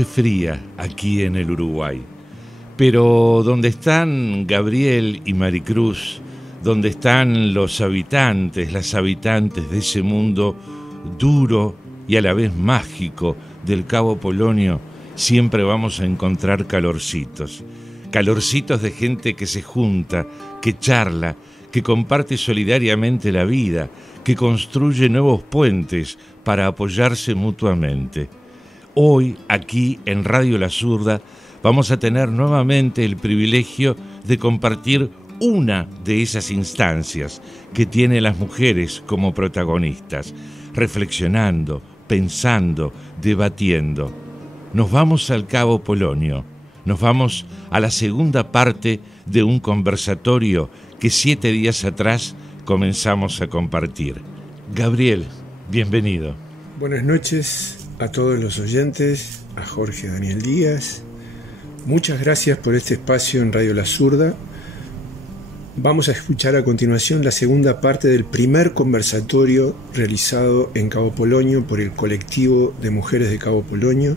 noche fría aquí en el Uruguay. Pero donde están Gabriel y Maricruz, donde están los habitantes, las habitantes de ese mundo duro y a la vez mágico del Cabo Polonio, siempre vamos a encontrar calorcitos. Calorcitos de gente que se junta, que charla, que comparte solidariamente la vida, que construye nuevos puentes para apoyarse mutuamente. Hoy, aquí en Radio La Zurda, vamos a tener nuevamente el privilegio de compartir una de esas instancias que tienen las mujeres como protagonistas, reflexionando, pensando, debatiendo. Nos vamos al Cabo Polonio, nos vamos a la segunda parte de un conversatorio que 7 días atrás comenzamos a compartir. Gabriel, bienvenido. Buenas noches a todos los oyentes, a Jorge Daniel Díaz. Muchas gracias por este espacio en Radio La Zurda. Vamos a escuchar a continuación la segunda parte del primer conversatorio realizado en Cabo Polonio por el colectivo de mujeres de Cabo Polonio,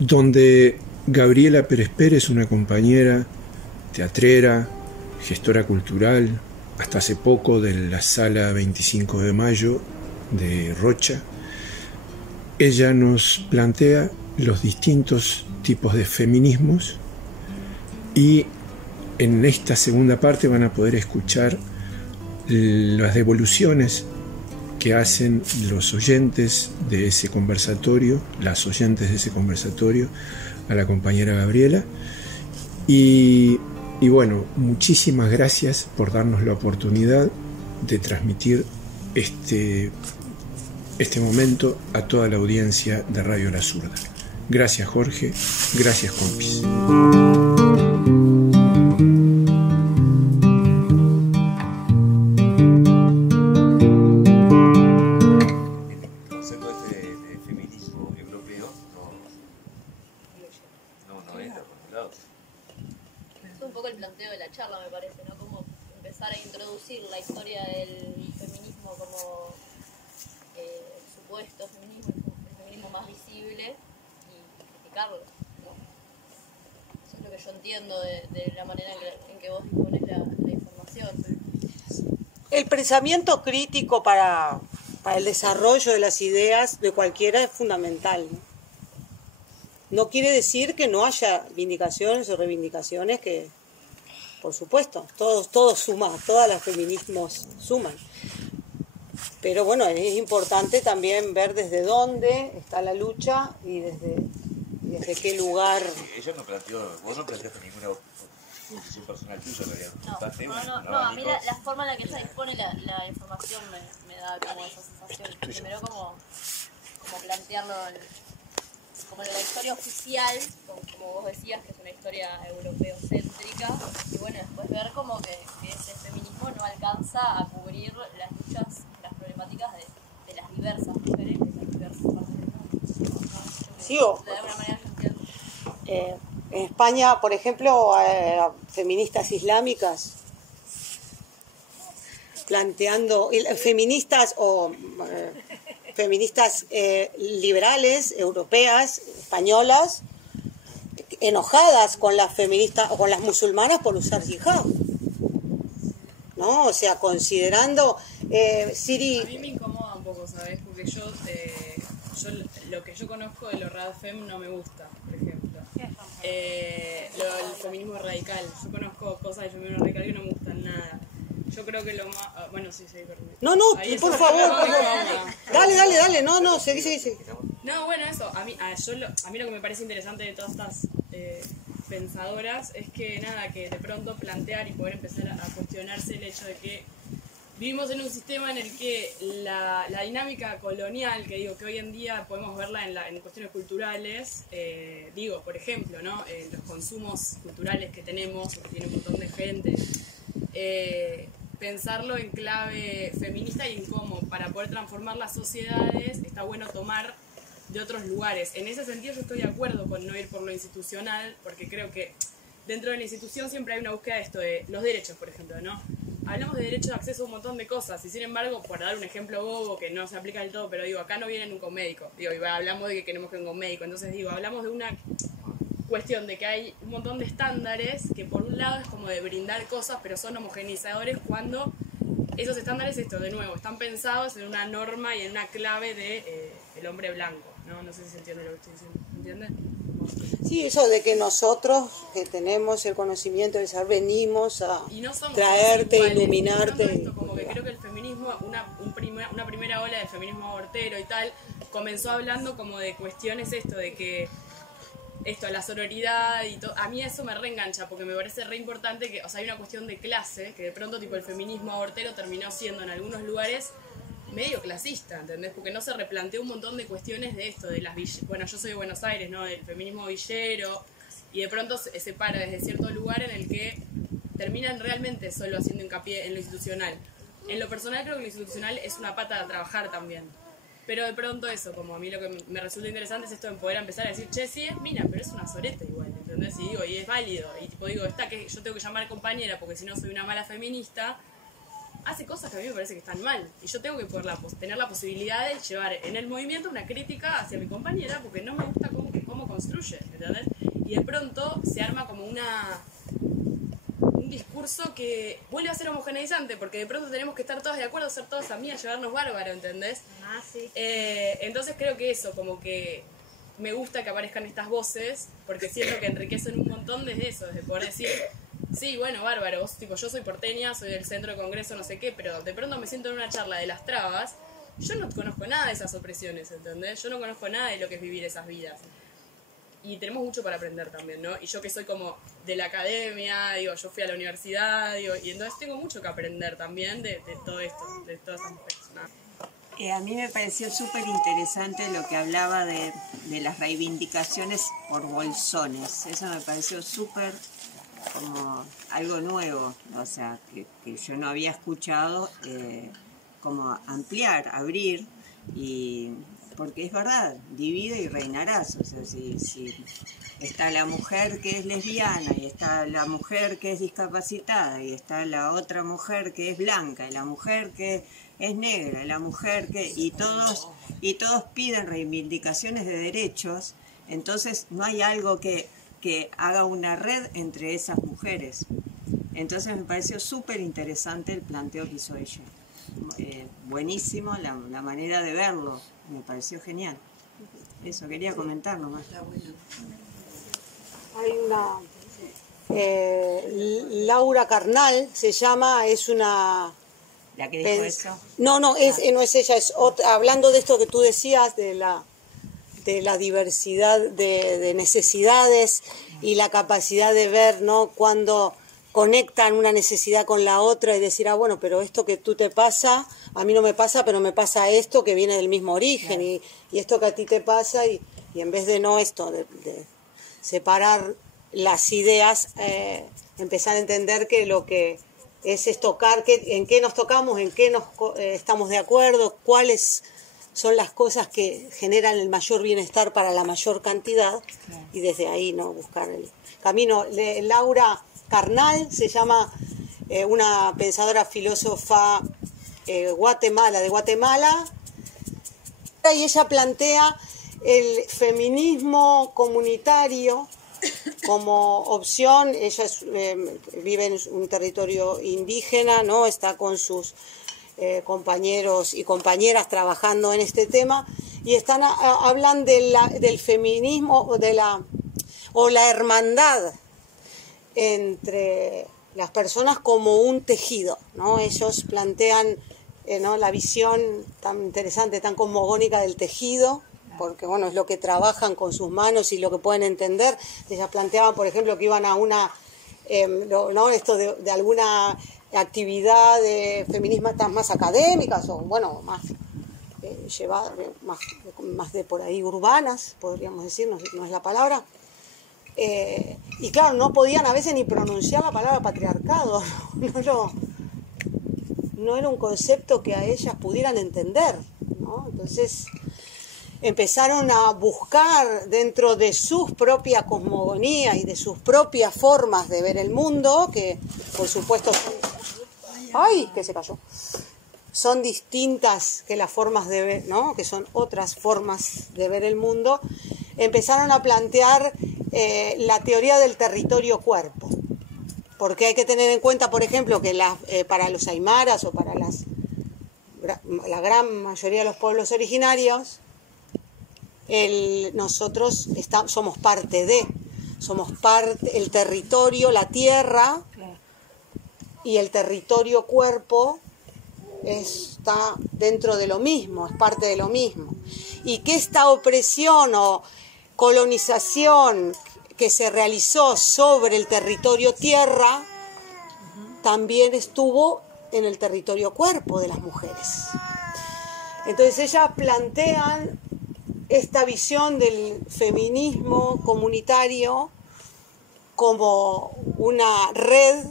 donde Gabriela Pérez Pérez, una compañera teatrera, gestora cultural, hasta hace poco de la Sala 25 de Mayo de Rocha, ella nos plantea los distintos tipos de feminismos y en esta segunda parte van a poder escuchar las devoluciones que hacen los oyentes de ese conversatorio, las oyentes de ese conversatorio, a la compañera Gabriela. Y bueno, muchísimas gracias por darnos la oportunidad de transmitir este momento a toda la audiencia de Radio La Zurda. Gracias, Jorge. Gracias, compis. El pensamiento crítico para el desarrollo de las ideas de cualquiera es fundamental, ¿no? No quiere decir que no haya vindicaciones o reivindicaciones que, por supuesto, todos suman, todos los feminismos suman. Pero bueno, es importante también ver desde dónde está la lucha y desde qué lugar. Ella no planteó, vos no planteaste ninguna posición personal tuya, no, a mí la forma en la que ella dispone la información me da como esa sensación. Primero como plantearlo como la historia oficial, como vos decías, que es una historia europeocéntrica, y bueno, después ver como que ese feminismo no alcanza a cubrir las luchas, las problemáticas de las diversas mujeres de las diversas partes del mundo. Sí, de alguna manera yo entiendo. En España, por ejemplo, feministas islámicas planteando, feministas liberales, europeas, españolas, enojadas con las feministas o con las musulmanas por usar hijab, ¿no? O sea, considerando Siri. A mí me incomoda un poco, ¿sabes? Porque yo lo que yo conozco de lo radfem no me gusta, por ejemplo. El feminismo radical. Yo conozco cosas del feminismo radical que no me gustan nada. Yo creo que lo más... bueno, sí, perdón. No, por favor. Dale. No, seguí. No, bueno, eso. A mí lo que me parece interesante de todas estas pensadoras es que que de pronto plantear y poder empezar a cuestionarse el hecho de que vivimos en un sistema en el que la dinámica colonial, que hoy en día podemos verla en cuestiones culturales, por ejemplo, ¿no? Los consumos culturales que tenemos, que tiene un montón de gente, pensarlo en clave feminista y en cómo, para poder transformar las sociedades, está bueno tomar de otros lugares. En ese sentido yo estoy de acuerdo con no ir por lo institucional, porque creo que dentro de la institución siempre hay una búsqueda de esto, de los derechos, por ejemplo, ¿no? hablamos de derecho de acceso a un montón de cosas, y sin embargo, por dar un ejemplo bobo que no se aplica del todo, pero digo, acá no viene nunca un médico, digo, y hablamos de que queremos que venga un médico, entonces digo, hablamos de una cuestión de que hay un montón de estándares que por un lado es como de brindar cosas, pero son homogeneizadores cuando esos estándares, esto de nuevo, están pensados en una norma y en una clave de el hombre blanco, ¿no? No sé si se entiende lo que estoy diciendo, ¿entiendes? Sí, eso de que nosotros que tenemos el conocimiento del saber venimos a no traerte, iguales, iluminarte. Esto, como que creo que el feminismo, una primera ola del feminismo abortero y tal, comenzó hablando como de cuestiones esto, de que la sororidad y todo, a mí eso me reengancha porque me parece re importante que, o sea, hay una cuestión de clase, que de pronto tipo el feminismo abortero terminó siendo en algunos lugares medio clasista, ¿entendés? Porque no se replanteó un montón de cuestiones de esto, de las bueno, yo soy de Buenos Aires, ¿no? Del feminismo villero, y de pronto se para desde cierto lugar en el que terminan realmente solo haciendo hincapié en lo institucional. En lo personal creo que lo institucional es una pata a trabajar también. Pero de pronto eso, como a mí lo que me resulta interesante es esto de poder empezar a decir, che, sí es mina, pero es una soreta igual, ¿entendés? Y digo, y es válido, y tipo digo, que yo tengo que llamar compañera porque si no soy una mala feminista, hace cosas que a mí me parece que están mal. Y yo tengo que poder tener la posibilidad de llevar en el movimiento una crítica hacia mi compañera porque no me gusta cómo construye, ¿entendés? Y de pronto se arma como un discurso que vuelve a ser homogeneizante, porque de pronto tenemos que estar todas de acuerdo, ser todas amigas, llevarnos bárbaro, ¿entendés? Sí. Entonces creo que eso, como que me gusta que aparezcan estas voces, porque siento que enriquecen un montón desde eso, desde poder decir, sí, bueno, bárbaro, vos, tipo, yo soy porteña, soy del centro de congreso, no sé qué, pero de pronto me siento en una charla de las trabas, yo no conozco nada de esas opresiones, ¿entendés? Yo no conozco nada de lo que es vivir esas vidas. Y tenemos mucho para aprender también, ¿no? Y yo que soy como de la academia, digo, yo fui a la universidad, digo, y entonces tengo mucho que aprender también de todo esto, de todas esas personas. A mí me pareció súper interesante lo que hablaba de las reivindicaciones por bolsones. Eso me pareció súper como algo nuevo, o sea, que yo no había escuchado, como ampliar, abrir, y porque es verdad, divide y reinarás. O sea, si está la mujer que es lesbiana, y está la mujer que es discapacitada, y está la otra mujer que es blanca, y la mujer que es negra, y la mujer que... Y todos piden reivindicaciones de derechos, entonces no hay algo que haga una red entre esas mujeres. Entonces me pareció súper interesante el planteo que hizo ella. Buenísimo la manera de verlo, me pareció genial. Eso quería comentar nomás. Hay una Laura Carnal se llama, es una... ¿La que dijo eso? No es ella, es otra, hablando de esto que tú decías de la diversidad de necesidades y la capacidad de ver, ¿no?, cuando conectan una necesidad con la otra y decir, bueno, pero esto que tú te pasa, a mí no me pasa, pero me pasa esto que viene del mismo origen, claro. y esto que a ti te pasa, y en vez de no esto, de separar las ideas, empezar a entender que lo que es tocar, en qué nos tocamos, en qué estamos de acuerdo, cuáles son las cosas que generan el mayor bienestar para la mayor cantidad, claro. Y desde ahí no buscar el camino. Laura Carnal se llama, una pensadora filósofa de Guatemala, y ella plantea el feminismo comunitario como opción. Ella vive en un territorio indígena, ¿no? Está con sus compañeros y compañeras trabajando en este tema, y hablan del feminismo o la hermandad entre las personas como un tejido, ¿no? Ellos plantean, ¿no?, la visión tan interesante, tan cosmogónica del tejido, porque bueno, es lo que trabajan con sus manos y lo que pueden entender. Ellas planteaban, por ejemplo, que iban a una, ¿no?, esto de alguna actividad de feministas más académicas, o bueno, más llevadas, más de por ahí urbanas, podríamos decir, no es la palabra. Y claro, no podían a veces ni pronunciar la palabra patriarcado, no era un concepto que a ellas pudieran entender, ¿no? Entonces empezaron a buscar dentro de sus propias cosmogonías y de sus propias formas de ver el mundo, que por supuesto ¡Ay! Que se cayó. Son distintas que las formas de ver, ¿no? Que son otras formas de ver el mundo. Empezaron a plantear la teoría del territorio-cuerpo. Porque hay que tener en cuenta, por ejemplo, que para los aymaras o para la gran mayoría de los pueblos originarios, nosotros somos parte de, el territorio, la tierra, y el territorio cuerpo está dentro de lo mismo, es parte de lo mismo. Y que esta opresión o colonización que se realizó sobre el territorio tierra también estuvo en el territorio cuerpo de las mujeres. Entonces ellas plantean esta visión del feminismo comunitario como una red,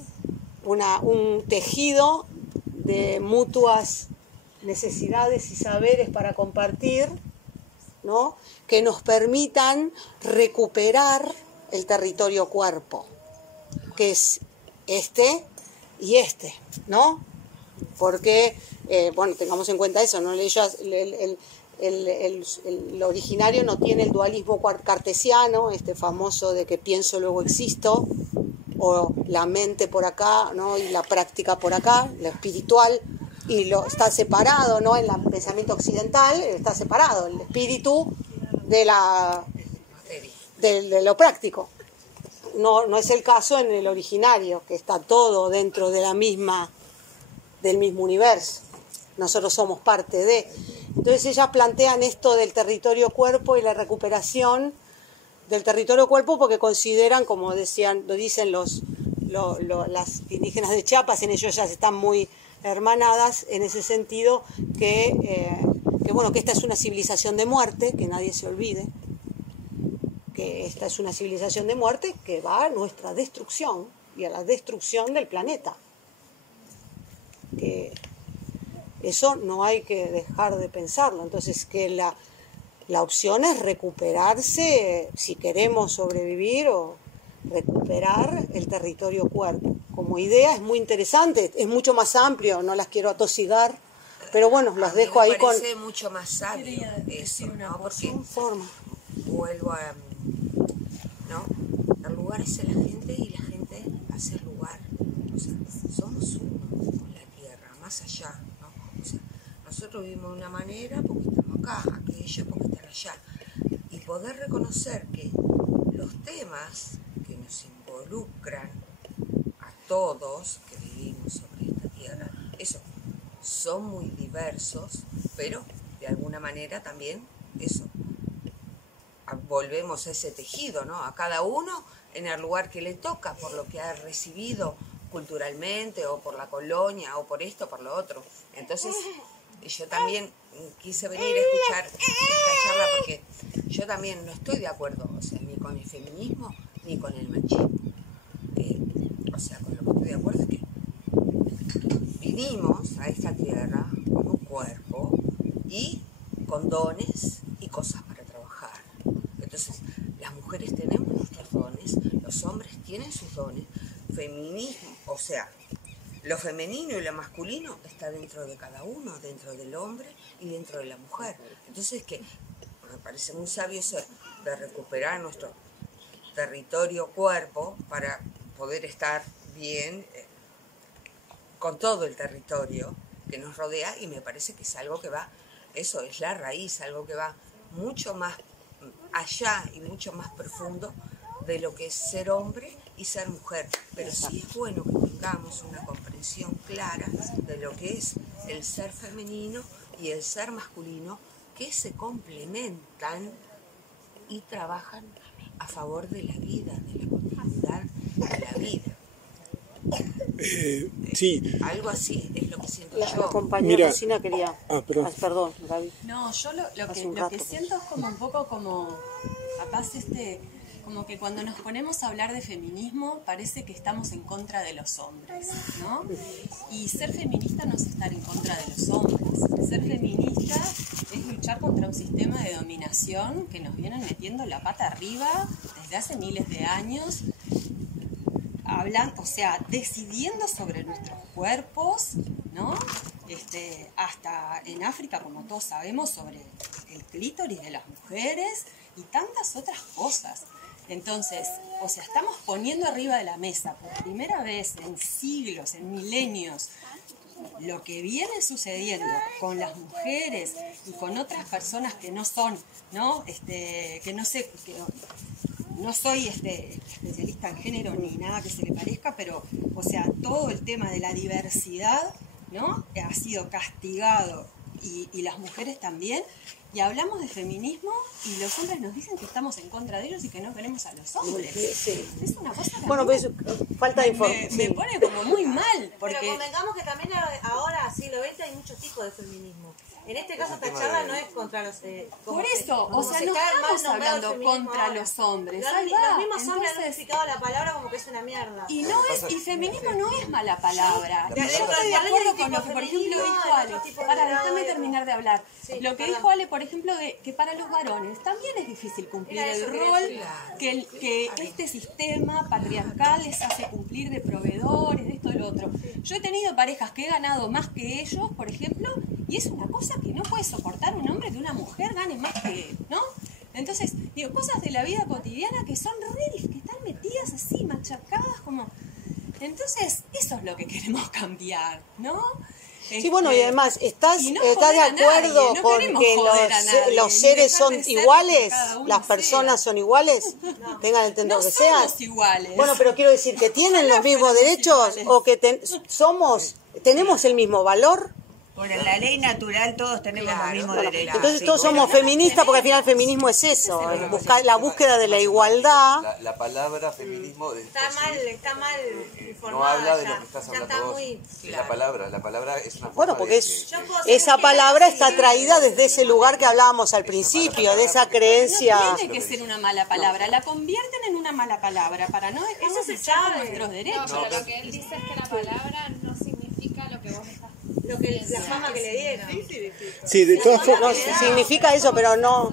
un tejido de mutuas necesidades y saberes para compartir, ¿no? Que nos permitan recuperar el territorio cuerpo, que es este y este, ¿no? Porque, bueno, tengamos en cuenta eso, ¿no? El originario no tiene el dualismo cartesiano, este famoso de que pienso luego existo, o la mente por acá, ¿no? Y la práctica por acá, lo espiritual, y está separado, ¿no? En el pensamiento occidental está separado el espíritu de lo práctico. No es el caso en el originario, que está todo dentro de del mismo universo. Nosotros somos parte de. Entonces ellas plantean esto del territorio cuerpo y la recuperación del territorio cuerpo porque consideran, como dicen las indígenas de Chiapas, en ellos ya están muy hermanadas en ese sentido, que esta es una civilización de muerte, que nadie se olvide, que esta es una civilización de muerte que va a nuestra destrucción y a la destrucción del planeta. Que eso no hay que dejar de pensarlo. Entonces, que la opción es recuperarse, si queremos sobrevivir, o recuperar el territorio cuerpo. Como idea es muy interesante, es mucho más amplio, no las quiero atosigar, pero bueno, las dejo ahí con... Me parece mucho más sabio eso, ¿no? Porque vuelvo a... ¿no? El lugar es la gente y la gente hace el lugar. O sea, somos uno con la tierra, más allá, ¿no? O sea, nosotros vivimos de una manera porque estamos acá, aquello porque están allá. Y poder reconocer que los temas que nos involucran a todos que vivimos sobre esta tierra, eso, son muy diversos, pero de alguna manera también eso, volvemos a ese tejido, ¿no? A cada uno en el lugar que le toca, por lo que ha recibido culturalmente, o por la colonia, o por esto, por lo otro. Entonces, yo también quise venir a escuchar esta charla porque yo también no estoy de acuerdo, o sea, ni con el feminismo ni con el machismo. O sea, con lo que estoy de acuerdo es que vinimos a esta tierra con un cuerpo y con dones y cosas para trabajar. Entonces, las mujeres tenemos nuestros dones, los hombres tienen sus dones. Feminismo, o sea, lo femenino y lo masculino está dentro de cada uno, dentro del hombre y dentro de la mujer. Entonces, que me parece muy sabio eso de recuperar nuestro territorio cuerpo para poder estar bien con todo el territorio que nos rodea, y me parece que es algo que va, eso es la raíz, algo que va mucho más allá y mucho más profundo de lo que es ser hombre y ser mujer. Pero sí es bueno que tengamos una comprensión clara de lo que es el ser femenino y el ser masculino, que se complementan y trabajan a favor de la vida, de la continuidad de la vida. Sí. Algo así es lo que siento yo. La compañera Rosina quería... perdón, Gaby. No, yo lo que siento es como un poco como capaz como que cuando nos ponemos a hablar de feminismo parece que estamos en contra de los hombres, ¿no? Y ser feminista no es estar en contra de los hombres. Ser feminista es luchar contra un sistema de dominación que nos vienen metiendo la pata arriba desde hace miles de años, hablando, o sea, decidiendo sobre nuestros cuerpos, ¿no? Hasta en África, como todos sabemos, sobre el clítoris de las mujeres y tantas otras cosas. Entonces, o sea, estamos poniendo arriba de la mesa por primera vez en siglos, en milenios, lo que viene sucediendo con las mujeres y con otras personas que no son, ¿no? Que no sé, que no soy especialista en género ni nada que se le parezca, pero, o sea, todo el tema de la diversidad, ¿no? Ha sido castigado y las mujeres también. Y hablamos de feminismo y los hombres nos dicen que estamos en contra de ellos y que no queremos a los hombres. Sí. Es una cosa que Bueno, pues falta de información. me pone como muy mal. Porque... Pero convengamos que también ahora, siglo XX, hay muchos tipos de feminismo. En este caso, esta charla no es contra los... Por eso, o sea, no estamos hablando contra los hombres. Los mismos hombres han explicado la palabra como que es una mierda. Y feminismo no es mala palabra. Yo estoy de acuerdo con lo que, por ejemplo, dijo Ale. Déjame terminar de hablar. Lo que dijo Ale, por ejemplo, de que para los varones también es difícil cumplir el rol que este sistema patriarcal les hace cumplir de proveedores, de esto y lo otro. Yo he tenido parejas que he ganado más que ellos, por ejemplo, y es una cosa que no puede soportar un hombre que una mujer gane más que él, ¿no? Entonces, digo, cosas de la vida cotidiana que son que están metidas así, machacadas, como... Entonces, eso es lo que queremos cambiar, ¿no? Sí, bueno, y además, ¿estás de acuerdo con que los seres son iguales? ¿Las personas son iguales? Tengan el entender que sean. Iguales. Bueno, pero quiero decir que tienen los mismos derechos o que tenemos el mismo valor. Por la ley natural todos tenemos los mismos derechos. Entonces todos somos feministas porque al final el feminismo es eso, buscar la búsqueda de la igualdad. La palabra feminismo está mal informada. No habla de lo que estás hablando vos. La palabra es una forma. Bueno, porque esa palabra está traída desde ese lugar que hablábamos al principio, de esa creencia. No tiene que ser una mala palabra, la convierten en una mala palabra para no dejarnos luchar por nuestros derechos. No, pero lo que él dice es que la palabra no significa lo que vos estás la fama que le dieron. Sí, de todas formas. Significa eso, pero no.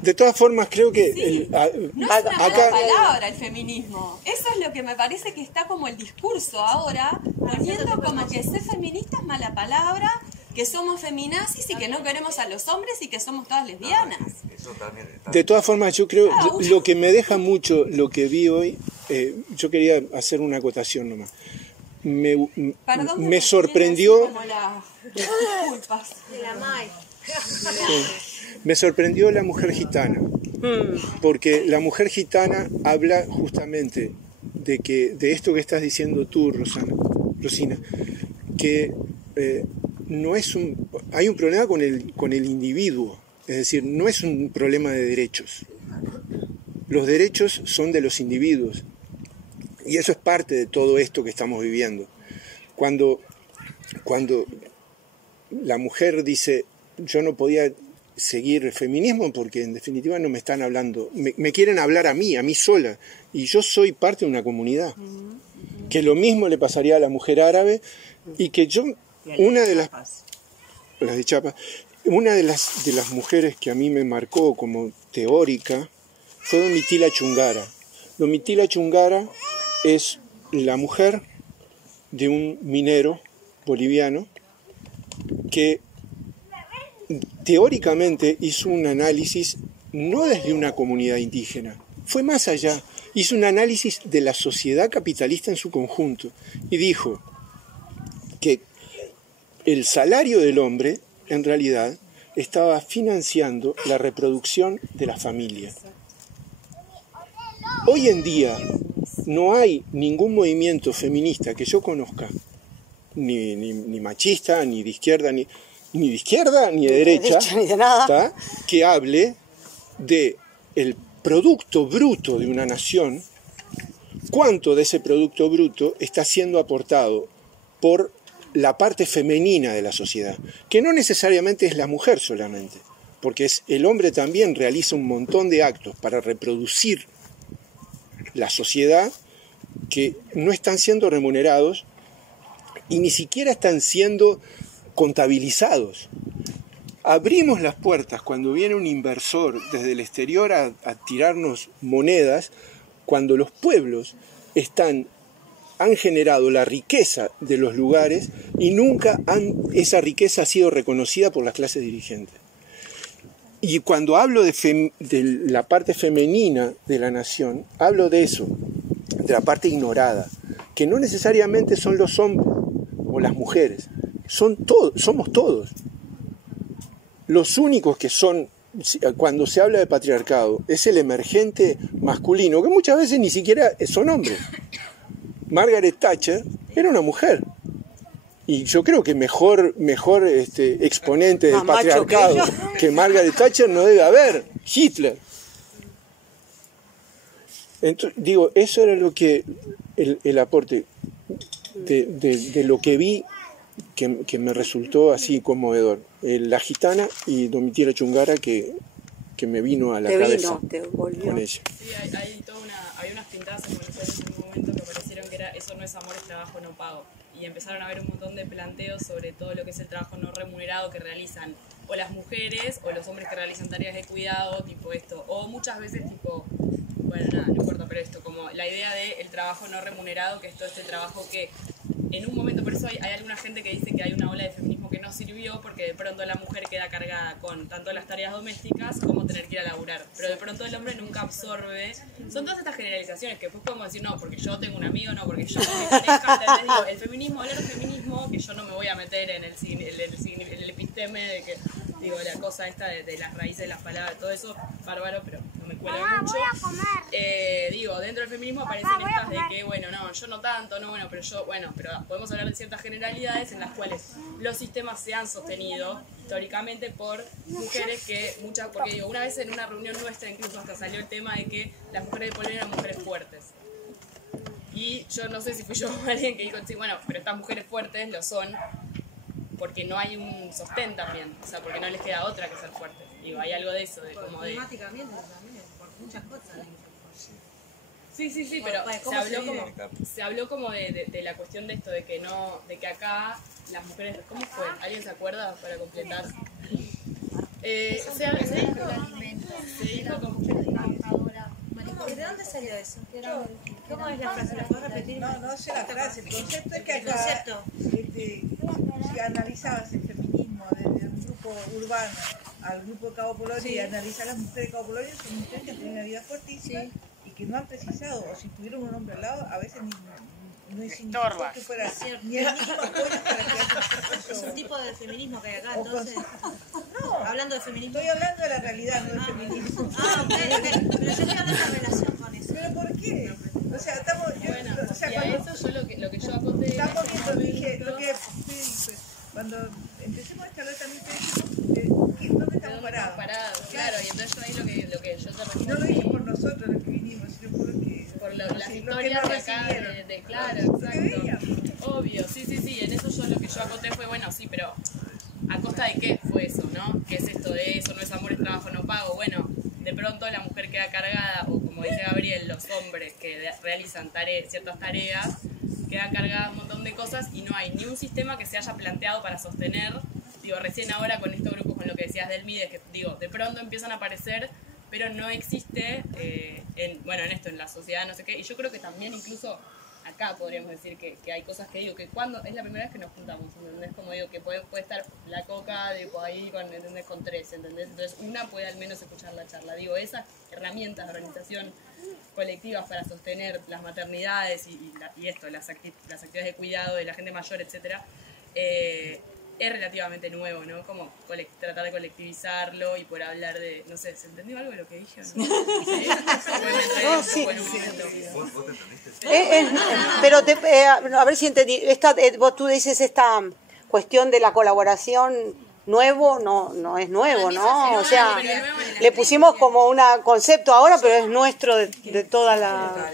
De todas formas, creo que. No es una mala palabra el feminismo. Eso es lo que me parece que está como el discurso ahora, poniendo como que ser feminista es mala palabra, que somos feminazis y que no queremos a los hombres y que somos todas lesbianas. De todas formas, yo creo, lo que me deja mucho lo que vi hoy, yo quería hacer una acotación nomás. Me sorprendió. Me sorprendió la mujer gitana, porque la mujer gitana habla justamente de esto que estás diciendo tú, Rosina, que no es hay un problema con el individuo, es decir, no es un problema de derechos. Los derechos son de los individuos. Y eso es parte de todo esto que estamos viviendo. Cuando la mujer dice, yo no podía seguir el feminismo porque en definitiva no me están hablando, me quieren hablar a mí sola, y yo soy parte de una comunidad. Que lo mismo le pasaría a la mujer árabe, y que yo, una de las mujeres que a mí me marcó como teórica fue Domitila Chungara. Domitila Chungara es la mujer de un minero boliviano que teóricamente hizo un análisis no desde una comunidad indígena, fue más allá, hizo un análisis de la sociedad capitalista en su conjunto y dijo que el salario del hombre en realidad estaba financiando la reproducción de la familia. Hoy en día no hay ningún movimiento feminista que yo conozca, ni machista, ni de izquierda, ni de derecha, ni de nada, que hable de el producto bruto de una nación, cuánto de ese producto bruto está siendo aportado por la parte femenina de la sociedad, que no necesariamente es la mujer solamente, porque el hombre también realiza un montón de actos para reproducir la sociedad que no están siendo remunerados y ni siquiera están siendo contabilizados. Abrimos las puertas cuando viene un inversor desde el exterior a tirarnos monedas, cuando los pueblos están han generado la riqueza de los lugares y nunca esa riqueza ha sido reconocida por las clases dirigentes. Y cuando hablo de la parte femenina de la nación, hablo de eso, de la parte ignorada, que no necesariamente son los hombres o las mujeres, somos todos. Los únicos que son, cuando se habla de patriarcado, es el emergente masculino, que muchas veces ni siquiera son hombres. Margaret Thatcher era una mujer. Y yo creo que mejor exponente del patriarcado que Margaret Thatcher no debe haber. Hitler. Entonces, digo, eso era lo que el aporte de lo que vi que me resultó así conmovedor. La gitana y Domitila Chungara que me vino a la cabeza con ella. Sí, había unas pintadas en Buenos Aires en un momento que parecieron que era eso no es amor, es trabajo no pago. Y empezaron a haber un montón de planteos sobre todo lo que es el trabajo no remunerado que realizan o las mujeres o los hombres que realizan tareas de cuidado, tipo esto. O muchas veces tipo, bueno, nada, no importa, pero esto, como la idea del trabajo no remunerado, que es todo este trabajo que en un momento, por eso hay alguna gente que dice que hay una ola de feminismo que no sirvió porque de pronto la mujer queda cargada con tanto las tareas domésticas como tener que ir a laburar, pero de pronto el hombre nunca absorbe. Son todas estas generalizaciones que después podemos decir, no, porque yo tengo un amigo, no, porque yo mi pareja, ¿entendés? Digo, el feminismo, hablar de feminismo, que yo no me voy a meter en el episteme de que, digo, la cosa esta de las raíces de las palabras, todo eso, bárbaro, pero no me cuela mucho. Digo, dentro del feminismo aparecen estas de que, bueno, no, yo no tanto, no, bueno, pero yo, bueno, pero podemos hablar de ciertas generalidades en las cuales los sistemas se han sostenido históricamente por mujeres que porque digo, una vez en una reunión nuestra incluso hasta salió el tema de que las mujeres de Polonia eran mujeres fuertes. Y yo no sé si fui yo o alguien que dijo, sí, bueno, pero estas mujeres fuertes lo son porque no hay un sostén también, o sea, porque no les queda otra que ser fuertes. Digo, hay algo de eso, de como de... Climáticamente también, por muchas cosas. Sí, pero se habló como de la cuestión de esto, de que acá las mujeres, ¿cómo fue? ¿Alguien se acuerda para completar? Se dijo como ¿Y de dónde salió eso? ¿Cómo es la frase? ¿La puedo repetir? No sé la frase, el concepto es que acá, si analizabas el feminismo desde un grupo urbano al grupo de Cabo Polonio y analizar a las mujeres de Cabo Polonio, son mujeres que tienen una vida fuertísima y que no han precisado, o si tuvieron un hombre al lado, a veces no significó que fuera ni el mismo apoyo para que haya es un tipo de feminismo que hay acá, entonces. No, hablando de feminismo. Estoy hablando de la realidad, no del feminismo. Ok. Pero yo estoy hablando de la relación con eso. ¿Pero por qué? O sea, estamos. Eso yo lo que yo acoté. Estamos viendo, dije, cuando empecemos a charlar también ¿dónde estamos parados? Claro, y entonces yo ahí lo que yo te refiero. No lo dije por nosotros los que vinimos, sino por las historias de acá, claro, exacto. Obvio, sí, en eso lo que yo acoté fue, bueno, sí, pero ¿a costa de qué fue eso, no? ¿Qué es esto de eso? No es amor, es trabajo, no pago. Bueno, de pronto la mujer queda cargada, o como dice Gabriel, los hombres que realizan ciertas tareas, quedan cargadas un montón de cosas y no hay ni un sistema que se haya planteado para sostener. Digo, recién ahora con estos grupos, con lo que decías del MIDES, que digo, de pronto empiezan a aparecer, pero no existe, en la sociedad, no sé qué. Y yo creo que también incluso acá podríamos decir que hay cosas que digo, que cuando es la primera vez que nos juntamos, ¿entendés? Como digo, que puede estar la Coca tipo, ahí con tres, ¿entendés? Entonces una puede al menos escuchar la charla. Digo, esas herramientas de organización colectivas para sostener las maternidades y las actividades de cuidado de la gente mayor, etcétera, es relativamente nuevo, ¿no? Como tratar de colectivizarlo y por hablar de, no sé, ¿se entendió algo de lo que dije o no? Sí. ¿Vos te entendiste? Pero a ver si entendí. Vos tú dices esta cuestión de la colaboración nuevo, no es nuevo, ¿no? O sea, le pusimos como un concepto ahora, pero es nuestro de toda la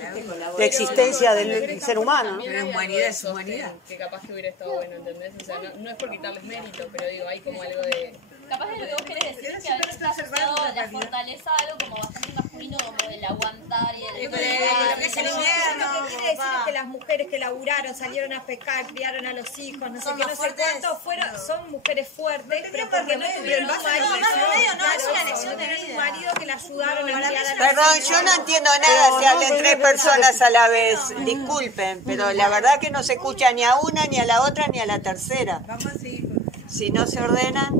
existencia del ser humano, ¿no? La humanidad es humanidad. Que capaz que hubiera estado bueno, ¿entendés? O sea, no es por quitarles mérito, pero digo, hay como algo de... Capaz de lo que vos querés decir es que a veces está asociado a la fortaleza algo como bastante masculino, como el aguantar y el... Lo que es el invierno. decir que las mujeres que laburaron, salieron a pescar, criaron a los hijos, no sé qué, no sé cuánto, son mujeres fuertes, pero porque no tuvieron un marido. Un marido que la ayudaron a criar a los Perdón, hijos. yo no entiendo nada si hablan tres personas a la vez. Disculpen, pero la verdad que no se escucha ni a una, ni a la otra, ni a la tercera. Vamos a seguir. Si no se ordenan.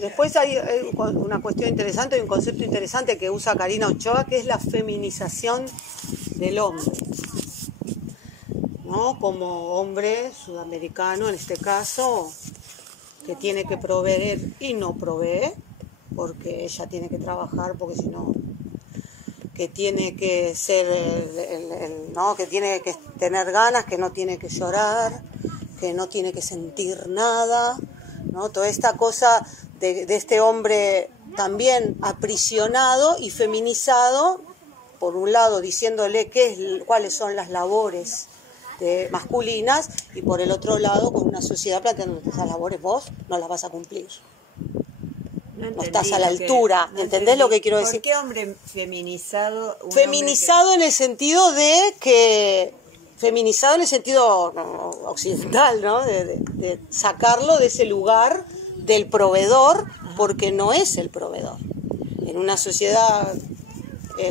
Después hay una cuestión interesante y un concepto interesante que usa Karina Ochoa, que es la feminización del hombre, ¿no? Como hombre sudamericano, en este caso, que tiene que proveer y no provee, porque ella tiene que trabajar, porque si no, que tiene que ser, ¿no? Que tiene que tener ganas, que no tiene que llorar, que no tiene que sentir nada, ¿no? Toda esta cosa de este hombre también aprisionado y feminizado, por un lado diciéndole cuáles son las labores masculinas, y por el otro lado con una sociedad planteando esas labores vos no las vas a cumplir. No estás a la altura, ¿entendés lo que quiero decir? ¿Por qué hombre feminizado? Feminizado en el sentido de que... Feminizado en el sentido occidental, ¿no? De sacarlo de ese lugar del proveedor, porque no es el proveedor. En una sociedad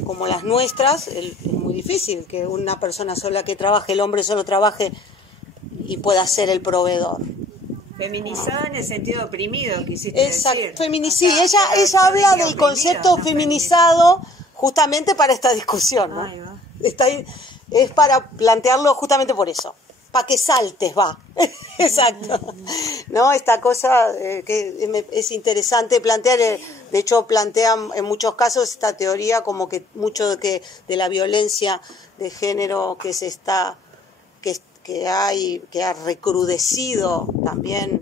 como las nuestras es muy difícil que una persona sola que trabaje, el hombre solo trabaje y pueda ser el proveedor. Feminizado en el sentido oprimido, quisiste decir. Sí, ella habla del concepto feminizado justamente para esta discusión, ¿no? Es para plantearlo justamente por eso, para que saltes, va. Exacto. ¿No? Esta cosa que es interesante plantear, de hecho plantean en muchos casos esta teoría como que mucho de la violencia de género que ha recrudecido también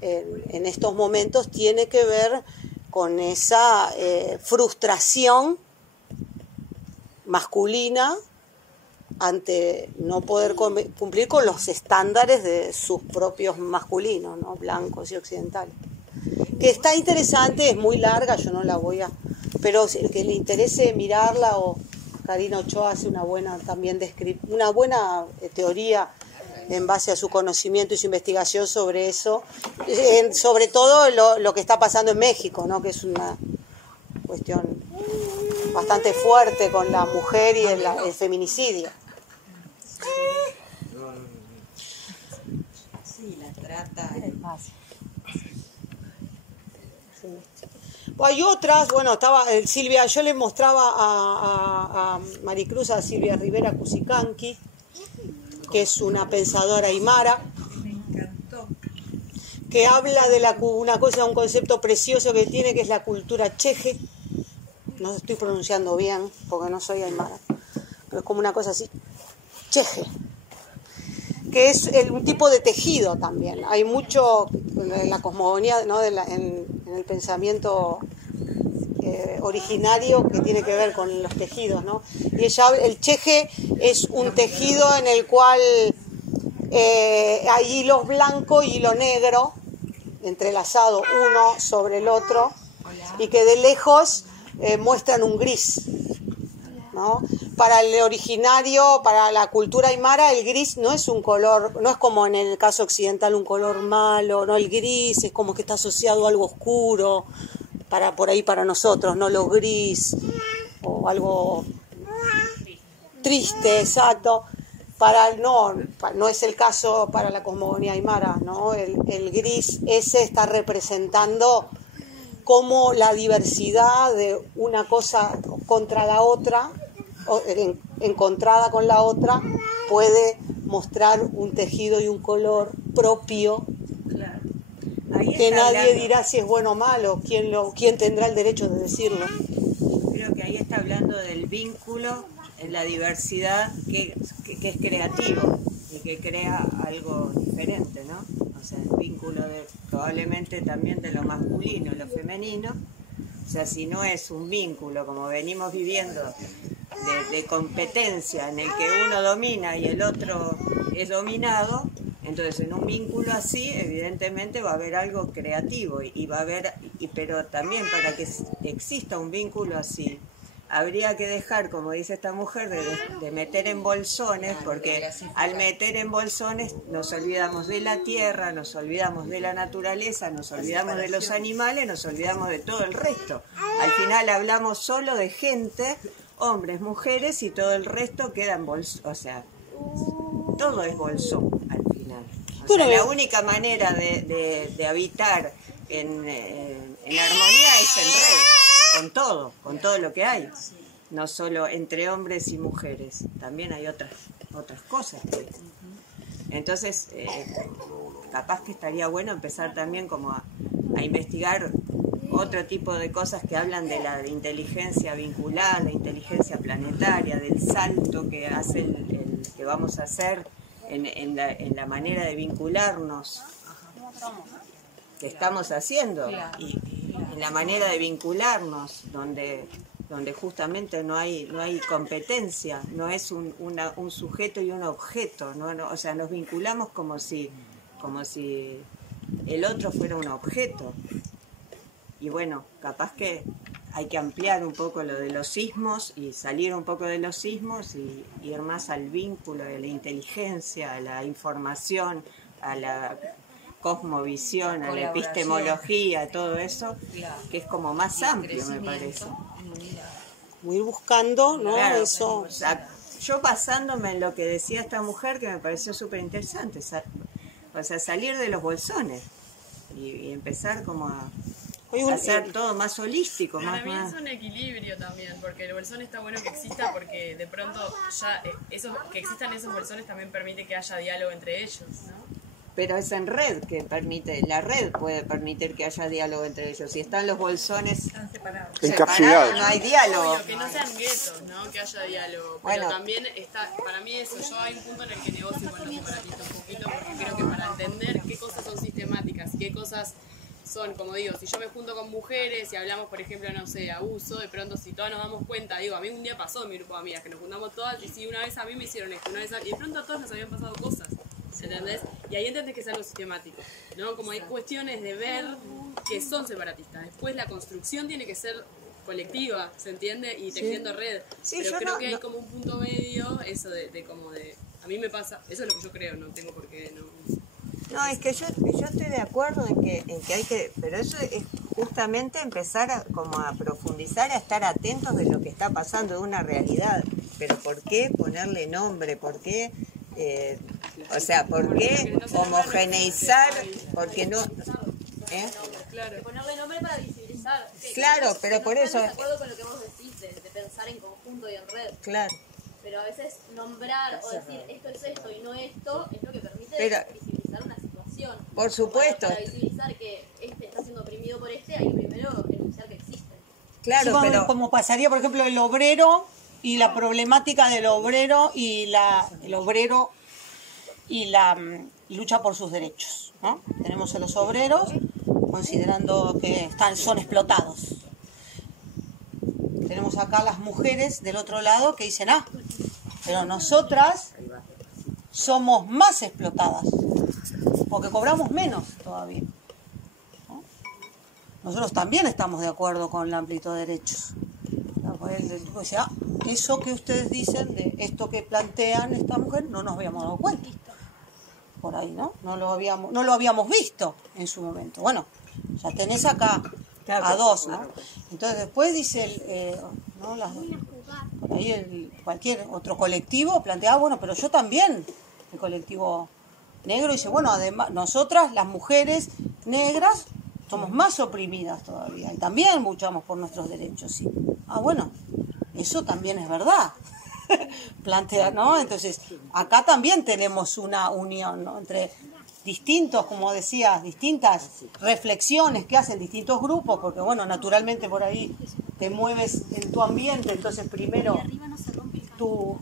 en estos momentos tiene que ver con esa frustración masculina ante no poder cumplir con los estándares de sus propios masculinos, ¿no? Blancos y occidentales. Que está interesante, es muy larga, yo no la voy a... Pero el que le interese mirarla, o Karina Ochoa hace una buena teoría en base a su conocimiento y su investigación sobre eso, sobre todo lo que está pasando en México, ¿no? Que es una cuestión bastante fuerte con la mujer y el feminicidio. Sí, la trata. Hay otras, bueno, estaba Silvia, yo le mostraba a Maricruz, a Silvia Rivera Cusicanqui, que es una pensadora aymara, que habla de un concepto precioso que tiene, que es la cultura cheje. No estoy pronunciando bien porque no soy aymara, pero es como una cosa así, cheje, que es un tipo de tejido también. Hay mucho en la cosmogonía, ¿no? en el pensamiento originario que tiene que ver con los tejidos, ¿no? Y el cheje es un tejido en el cual hay hilos blancos y hilo negro entrelazado uno sobre el otro, y que de lejos muestran un gris, ¿no? Para el originario, para la cultura aymara, el gris no es un color, no es como en el caso occidental un color malo, no, el gris es como que está asociado a algo oscuro, por ahí para nosotros, no lo gris, o algo triste, exacto. No es el caso para la cosmogonía aymara, ¿no? El gris ese está representando cómo la diversidad de una cosa contra la otra, o encontrada con la otra, puede mostrar un tejido y un color propio. Claro. Que nadie dirá si es bueno o malo, quién tendrá el derecho de decirlo. Creo que ahí está hablando del vínculo en la diversidad que es creativo y que crea algo diferente, ¿no? O sea, el vínculo probablemente también de lo masculino y lo femenino. O sea, si no es un vínculo como venimos viviendo de competencia en el que uno domina y el otro es dominado, entonces en un vínculo así evidentemente va a haber algo creativo y va a haber, pero también para que exista un vínculo así habría que dejar, como dice esta mujer, de meter en bolsones, porque al meter en bolsones nos olvidamos de la tierra, nos olvidamos de la naturaleza, nos olvidamos de los animales, nos olvidamos de todo el resto. Al final hablamos solo de gente, hombres, mujeres, y todo el resto queda en bolsón, o sea, todo es bolsón al final. O sea, la única manera de habitar en armonía es en red, con todo lo que hay. No solo entre hombres y mujeres, también hay otras cosas. Entonces, capaz que estaría bueno empezar también como a investigar otro tipo de cosas que hablan de la inteligencia vincular, la inteligencia planetaria, del salto que hace que vamos a hacer en la manera de vincularnos que estamos haciendo, y en la manera de vincularnos donde justamente no hay competencia, no es un sujeto y un objeto, ¿no? O sea, nos vinculamos como si el otro fuera un objeto. Y bueno, capaz que hay que ampliar un poco lo de los sismos y salir un poco de los sismos y ir más al vínculo de la inteligencia, a la información, a la cosmovisión, a la epistemología, todo eso, que es como más amplio, me parece. Ir buscando, ¿no? Claro, Eso. o sea, yo basándome en lo que decía esta mujer, que me pareció súper interesante, o sea, salir de los bolsones y empezar como a hacer todo más holístico. Para mí es un equilibrio también, porque el bolsón está bueno que exista, porque de pronto ya que existan esos bolsones también permite que haya diálogo entre ellos, ¿no? Pero es en red que permite, la red puede permitir que haya diálogo entre ellos. Si están los bolsones separados, no hay diálogo. Obvio, que no sean guetos, ¿no? Que haya diálogo. Pero también está, para mí eso, yo hay un punto en el que negocio con los separatistas un poquito, porque creo que para entender qué cosas son sistemáticas y qué cosas son, como digo, si yo me junto con mujeres y hablamos, por ejemplo, no sé, abuso, de pronto si todas nos damos cuenta, digo, a mí un día pasó en mi grupo de amigas que nos juntamos todas y si una vez a mí me hicieron esto, una vez y de pronto a todas nos habían pasado cosas. ¿Entendés? Y ahí entendés que es algo sistemático, ¿no? Como hay cuestiones de ver que son separatistas. Después la construcción tiene que ser colectiva, ¿se entiende? Y tejiendo red. Sí, pero creo que hay como un punto medio, eso de como de... A mí me pasa, eso es lo que yo creo, no tengo por qué... No, es que yo estoy de acuerdo en que hay que... Pero eso es justamente empezar como a profundizar, a estar atentos de lo que está pasando, de una realidad. Pero ¿por qué ponerle nombre? ¿Por qué... o sea, ¿por qué homogeneizar? Porque no... Claro, ponerle nombre para visibilizar. Claro, pero por eso... Estoy de acuerdo con lo que vos decís, de pensar en conjunto y en red. Claro. Pero a veces nombrar o decir esto es esto y no esto es lo que permite visibilizar una situación. Por supuesto. Para visibilizar que este está siendo oprimido por este, hay que primero enunciar que existe. Claro, sí, pero... Como pasaría, por ejemplo, el obrero y la problemática del obrero y la lucha por sus derechos, ¿no? Tenemos a los obreros considerando que son explotados. Tenemos acá las mujeres del otro lado que dicen, pero nosotras somos más explotadas, porque cobramos menos todavía, ¿no? Nosotros también estamos de acuerdo con la amplitud de derechos. Eso que ustedes dicen, de esto que plantean esta mujer, no nos habíamos dado cuenta. Por ahí, ¿no? No lo habíamos visto en su momento. Bueno, ya tenés acá a dos, ¿no? Entonces después dice, por ahí cualquier otro colectivo plantea, bueno, pero yo también, el colectivo negro dice, bueno, además, nosotras, las mujeres negras, somos más oprimidas todavía y también luchamos por nuestros derechos, sí. Bueno, eso también es verdad. Plantea, ¿no? Entonces, acá también tenemos una unión, ¿no? Entre distintos, como decías, distintas reflexiones que hacen distintos grupos, porque bueno, naturalmente por ahí te mueves en tu ambiente, entonces primero tú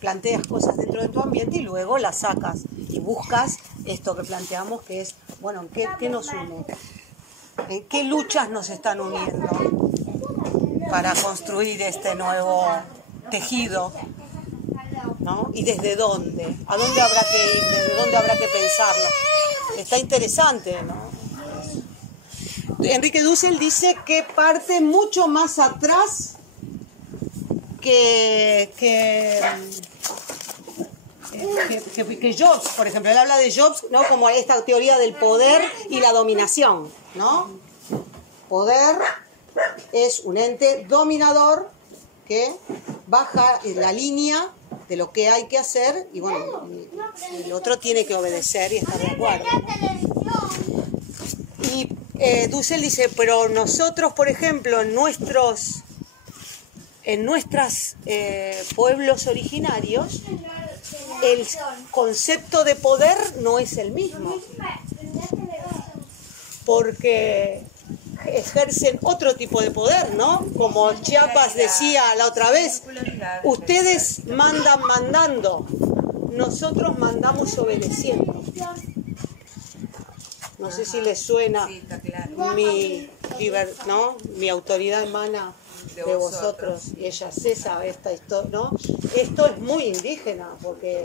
planteas cosas dentro de tu ambiente y luego las sacas y buscas esto que planteamos, que es, bueno, ¿qué nos une? ¿En qué luchas nos están uniendo para construir este nuevo tejido, ¿no? ¿Y desde dónde? ¿A dónde habrá que ir? ¿Desde dónde habrá que pensarlo? Está interesante, ¿no? Enrique Dussel dice que parte mucho más atrás que Jobs, por ejemplo, él habla de Jobs, ¿no? Como esta teoría del poder y la dominación, ¿no? Poder es un ente dominador que baja la línea de lo que hay que hacer y bueno, el otro tiene que obedecer y estar de acuerdo. Y Dussel dice, pero nosotros, por ejemplo, en nuestros pueblos originarios, el concepto de poder no es el mismo, porque ejercen otro tipo de poder, ¿no? Como Chiapas decía la otra vez, ustedes mandan mandando, nosotros mandamos obedeciendo. No sé si les suena mi autoridad emana de vosotros y ella cesa esta historia, ¿no? Esto es muy indígena porque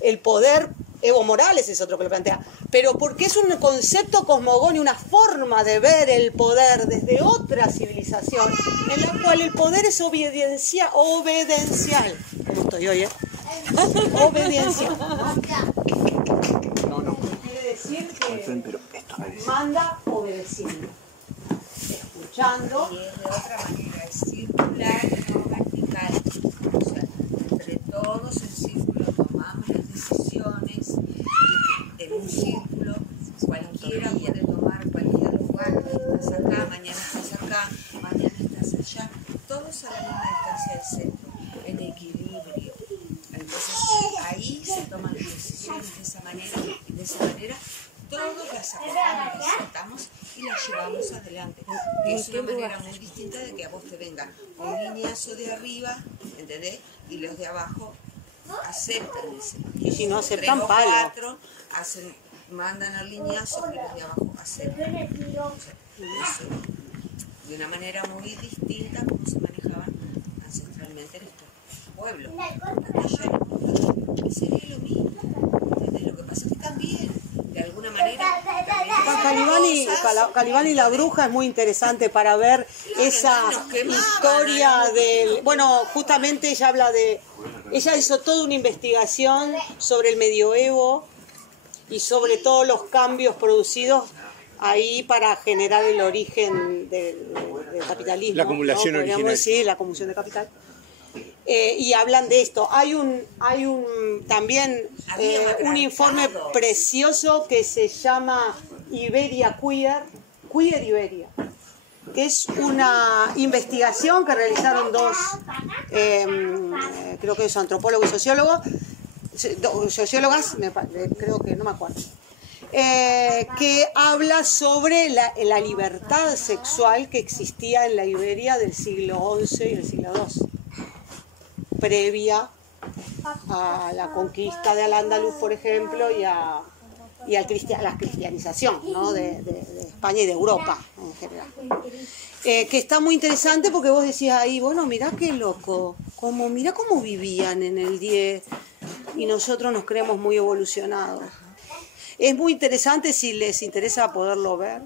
el poder, Evo Morales es otro que lo plantea, pero porque es un concepto cosmogónico, una forma de ver el poder desde otra civilización en la cual el poder es obediencial, como estoy hoy, obediencial. No, quiere decir que manda obedeciendo, escuchando. Y es de otra manera, es circular y no vertical. O sea, entre todos en círculo tomamos las decisiones. En un círculo cualquiera puede tomar cualquier lugar. Estás acá, mañana estás acá, mañana estás allá. Todos a la misma distancia del centro, en equilibrio. Entonces ahí se toman las decisiones de esa manera y de esa manera todos las acordamos, las tratamos y las llevamos adelante. Es una manera muy distinta de que a vos te venga un lineazo de arriba, ¿entendés? Y los de abajo aceptan ese. Y si no aceptan, 3 o palo. 4 mandan al lineazo y los de abajo aceptan. Eso, de una manera muy distinta como se manejaban ancestralmente en estos pueblos. Sería lo mismo, ¿entendés? Lo que pasa es que también, de alguna manera, Calibán y la bruja es muy interesante para ver esa historia del... Bueno, justamente ella habla de... Ella hizo toda una investigación sobre el medioevo y sobre todos los cambios producidos ahí para generar el origen del capitalismo. La acumulación original. Sí, la acumulación de capital. Y hablan de esto. Hay también un informe precioso que se llama Iberia Queer Iberia, que es una investigación que realizaron dos, creo que es antropólogo y sociólogo, sociólogas, creo que no me acuerdo, que habla sobre la libertad sexual que existía en la Iberia del siglo XI y del siglo II. Previa a la conquista de Al-Ándalus, por ejemplo, y a la cristianización, ¿no? de España y de Europa en general. Que está muy interesante porque vos decías ahí, bueno, mirá qué loco, mirá cómo vivían en el 10 y nosotros nos creemos muy evolucionados. Es muy interesante si les interesa poderlo ver.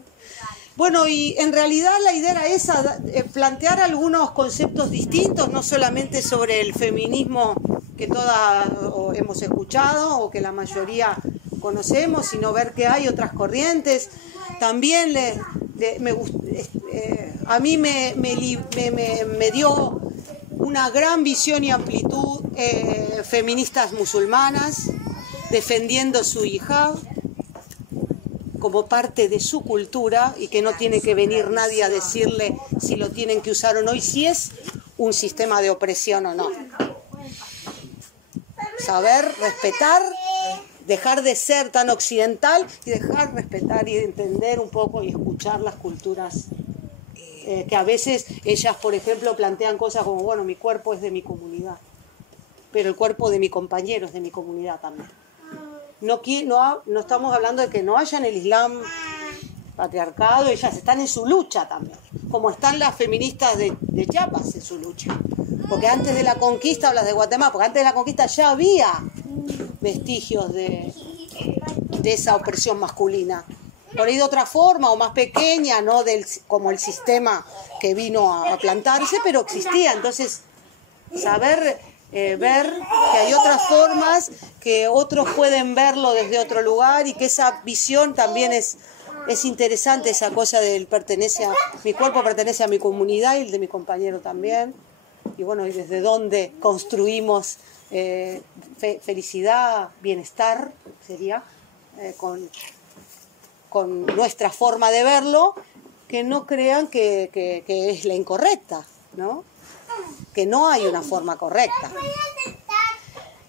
Bueno, y en realidad la idea era esa, plantear algunos conceptos distintos, no solamente sobre el feminismo que todas hemos escuchado o que la mayoría conocemos, sino ver que hay otras corrientes. También a mí me dio una gran visión y amplitud feministas musulmanas defendiendo su hijab como parte de su cultura y que no tiene que venir nadie a decirle si lo tienen que usar o no y si es un sistema de opresión o no. Saber respetar, dejar de ser tan occidental y dejar respetar y entender un poco y escuchar las culturas que a veces ellas, por ejemplo, plantean cosas como, bueno, mi cuerpo es de mi comunidad, pero el cuerpo de mi compañero es de mi comunidad también. No estamos hablando de que no haya en el Islam patriarcado, ellas están en su lucha también, como están las feministas de Chiapas en su lucha. Porque antes de la conquista, hablas de Guatemala, porque antes de la conquista ya había vestigios de esa opresión masculina. Por ahí de otra forma o más pequeña, no como el sistema que vino a plantarse, pero existía. Entonces, saber ver que hay otras formas, que otros pueden verlo desde otro lugar y que esa visión también es interesante, esa cosa del mi cuerpo pertenece a mi comunidad y el de mi compañero también. Y bueno, y desde dónde construimos felicidad, bienestar, sería, con nuestra forma de verlo, que no crean que es la incorrecta, ¿no? Que no hay una forma correcta.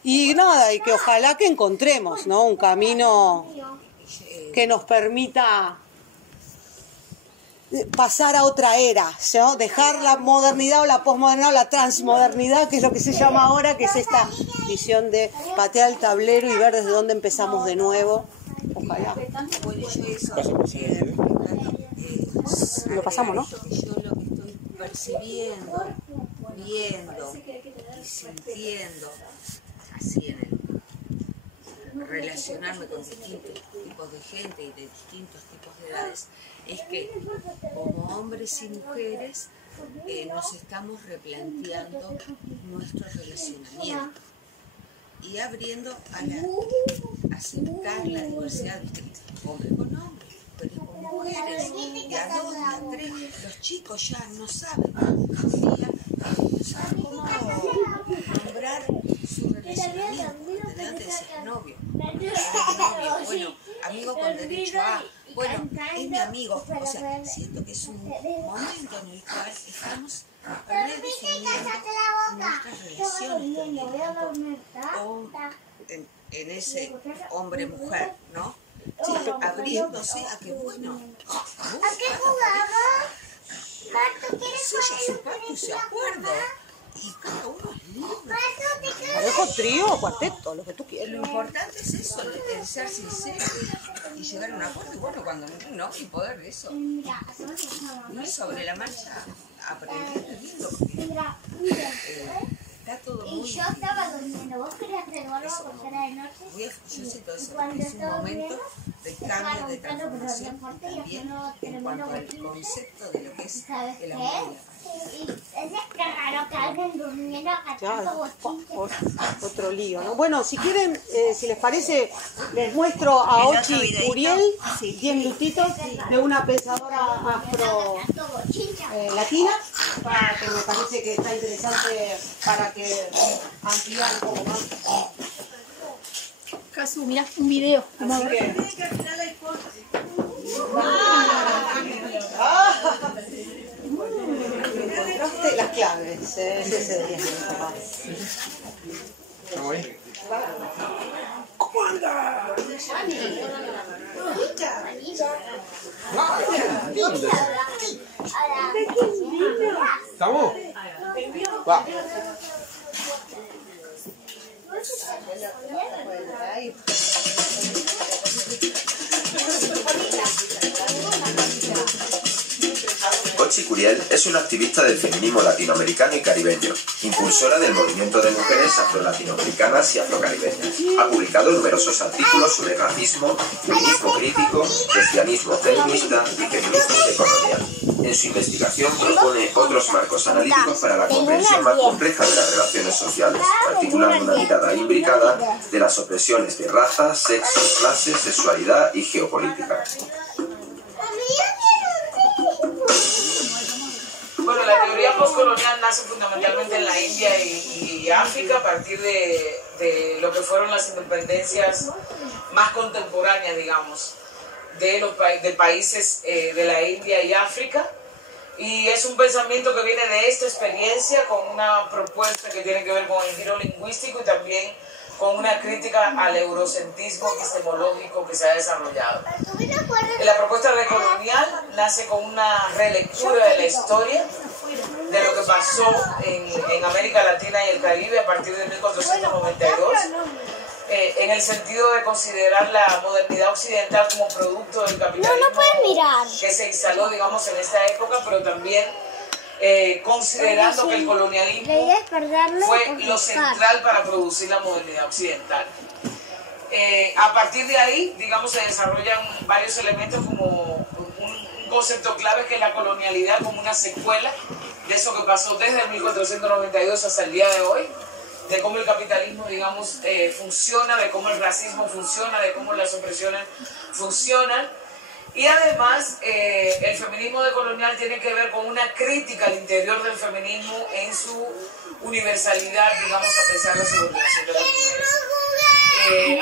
Y nada, y que ojalá que encontremos, ¿no? Un camino que nos permita pasar a otra era, ¿no? Dejar la modernidad o la posmodernidad o la transmodernidad, que es lo que se llama ahora, que es esta visión de patear el tablero y ver desde dónde empezamos de nuevo. Ojalá. Lo pasamos, ¿no? Yo lo que estoy percibiendo, viendo y sintiendo así en el relacionarme con distintos tipos de gente y de distintos tipos de edades, es que como hombres y mujeres nos estamos replanteando nuestro relacionamiento y abriendo a aceptar la diversidad, hombre con hombre, mujeres con mujeres, y a dos, y a tres. Los chicos ya no saben todavía, no saben cómo nombrar su relacionamiento. De antes decías novio, bueno, amigo con derecho a, bueno, es mi amigo. O sea, siento que es un momento en el cual estamos redefiniendo nuestras relaciones en ese hombre-mujer, ¿no? Sí, abriéndose a que, bueno, ¿a qué jugamos? Su pacto y su acuerdo. Y cada uno es libre. Parejo, trío, cuarteto, lo que tú quieras. Lo importante es eso, el ser sincero y llegar a un acuerdo. Y bueno, cuando no, y poder de eso. No es sobre la marcha, aprendiendo y viendo. Está todo muy... Y yo estaba durmiendo. ¿Vos querías hacer algo porque era de noche? Yo siento eso, es un momento de cambio, de transformación también en cuanto al concepto de lo que es el amor y la paz. Y es raro que alguien durmiendo agachado otro lío, ¿no? Bueno, si quieren, si les parece, les muestro a Ochi Uriel 10 minutitos de una pensadora afro latina, para que me parece que está interesante para que ampliar un poco más. Casu, mirá, un video. Así que... encontraste las claves, ese sería. ¿Cómo anda? ¿Estamos? Va. Ochi Uriel es una activista del feminismo latinoamericano y caribeño, impulsora del movimiento de mujeres afro-latinoamericanas y afrocaribeñas. Ha publicado numerosos artículos sobre racismo, feminismo crítico, lesbianismo feminista y feminismo decolonial. En su investigación propone otros marcos analíticos para la comprensión más compleja de las relaciones sociales, articulando una mirada imbricada de las opresiones de raza, sexo, clase, sexualidad y geopolítica. Bueno, la teoría postcolonial nace fundamentalmente en la India y África a partir de lo que fueron las independencias más contemporáneas, digamos, de países de la India y África. Y es un pensamiento que viene de esta experiencia con una propuesta que tiene que ver con el giro lingüístico y también con una crítica al eurocentrismo epistemológico que se ha desarrollado. La propuesta decolonial nace con una relectura de la historia, de lo que pasó en América Latina y el Caribe a partir de 1492, en el sentido de considerar la modernidad occidental como producto del capitalismo que se instaló, digamos, en esta época, pero también considerando que el colonialismo fue lo central para producir la modernidad occidental. A partir de ahí, digamos, se desarrollan varios elementos como un concepto clave que es la colonialidad como una secuela de eso que pasó desde 1492 hasta el día de hoy, de cómo el capitalismo, digamos, funciona, de cómo el racismo funciona, de cómo las opresiones funcionan. Y además, el feminismo decolonial tiene que ver con una crítica al interior del feminismo en su universalidad, digamos, a pesar de la subordinación de las mujeres.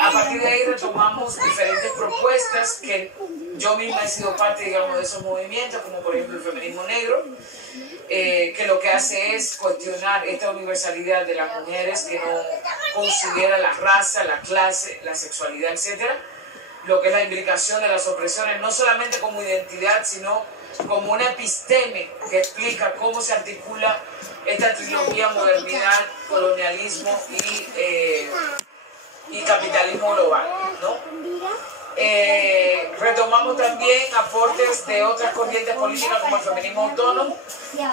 A partir de ahí retomamos diferentes propuestas que yo misma he sido parte, digamos, de esos movimientos, como por ejemplo el feminismo negro, que lo que hace es cuestionar esta universalidad de las mujeres, que no considera la raza, la clase, la sexualidad, etcétera, lo que es la implicación de las opresiones, no solamente como identidad, sino como una episteme que explica cómo se articula esta trilogía modernidad, colonialismo y capitalismo global, ¿no? Retomamos también aportes de otras corrientes políticas como el feminismo autónomo,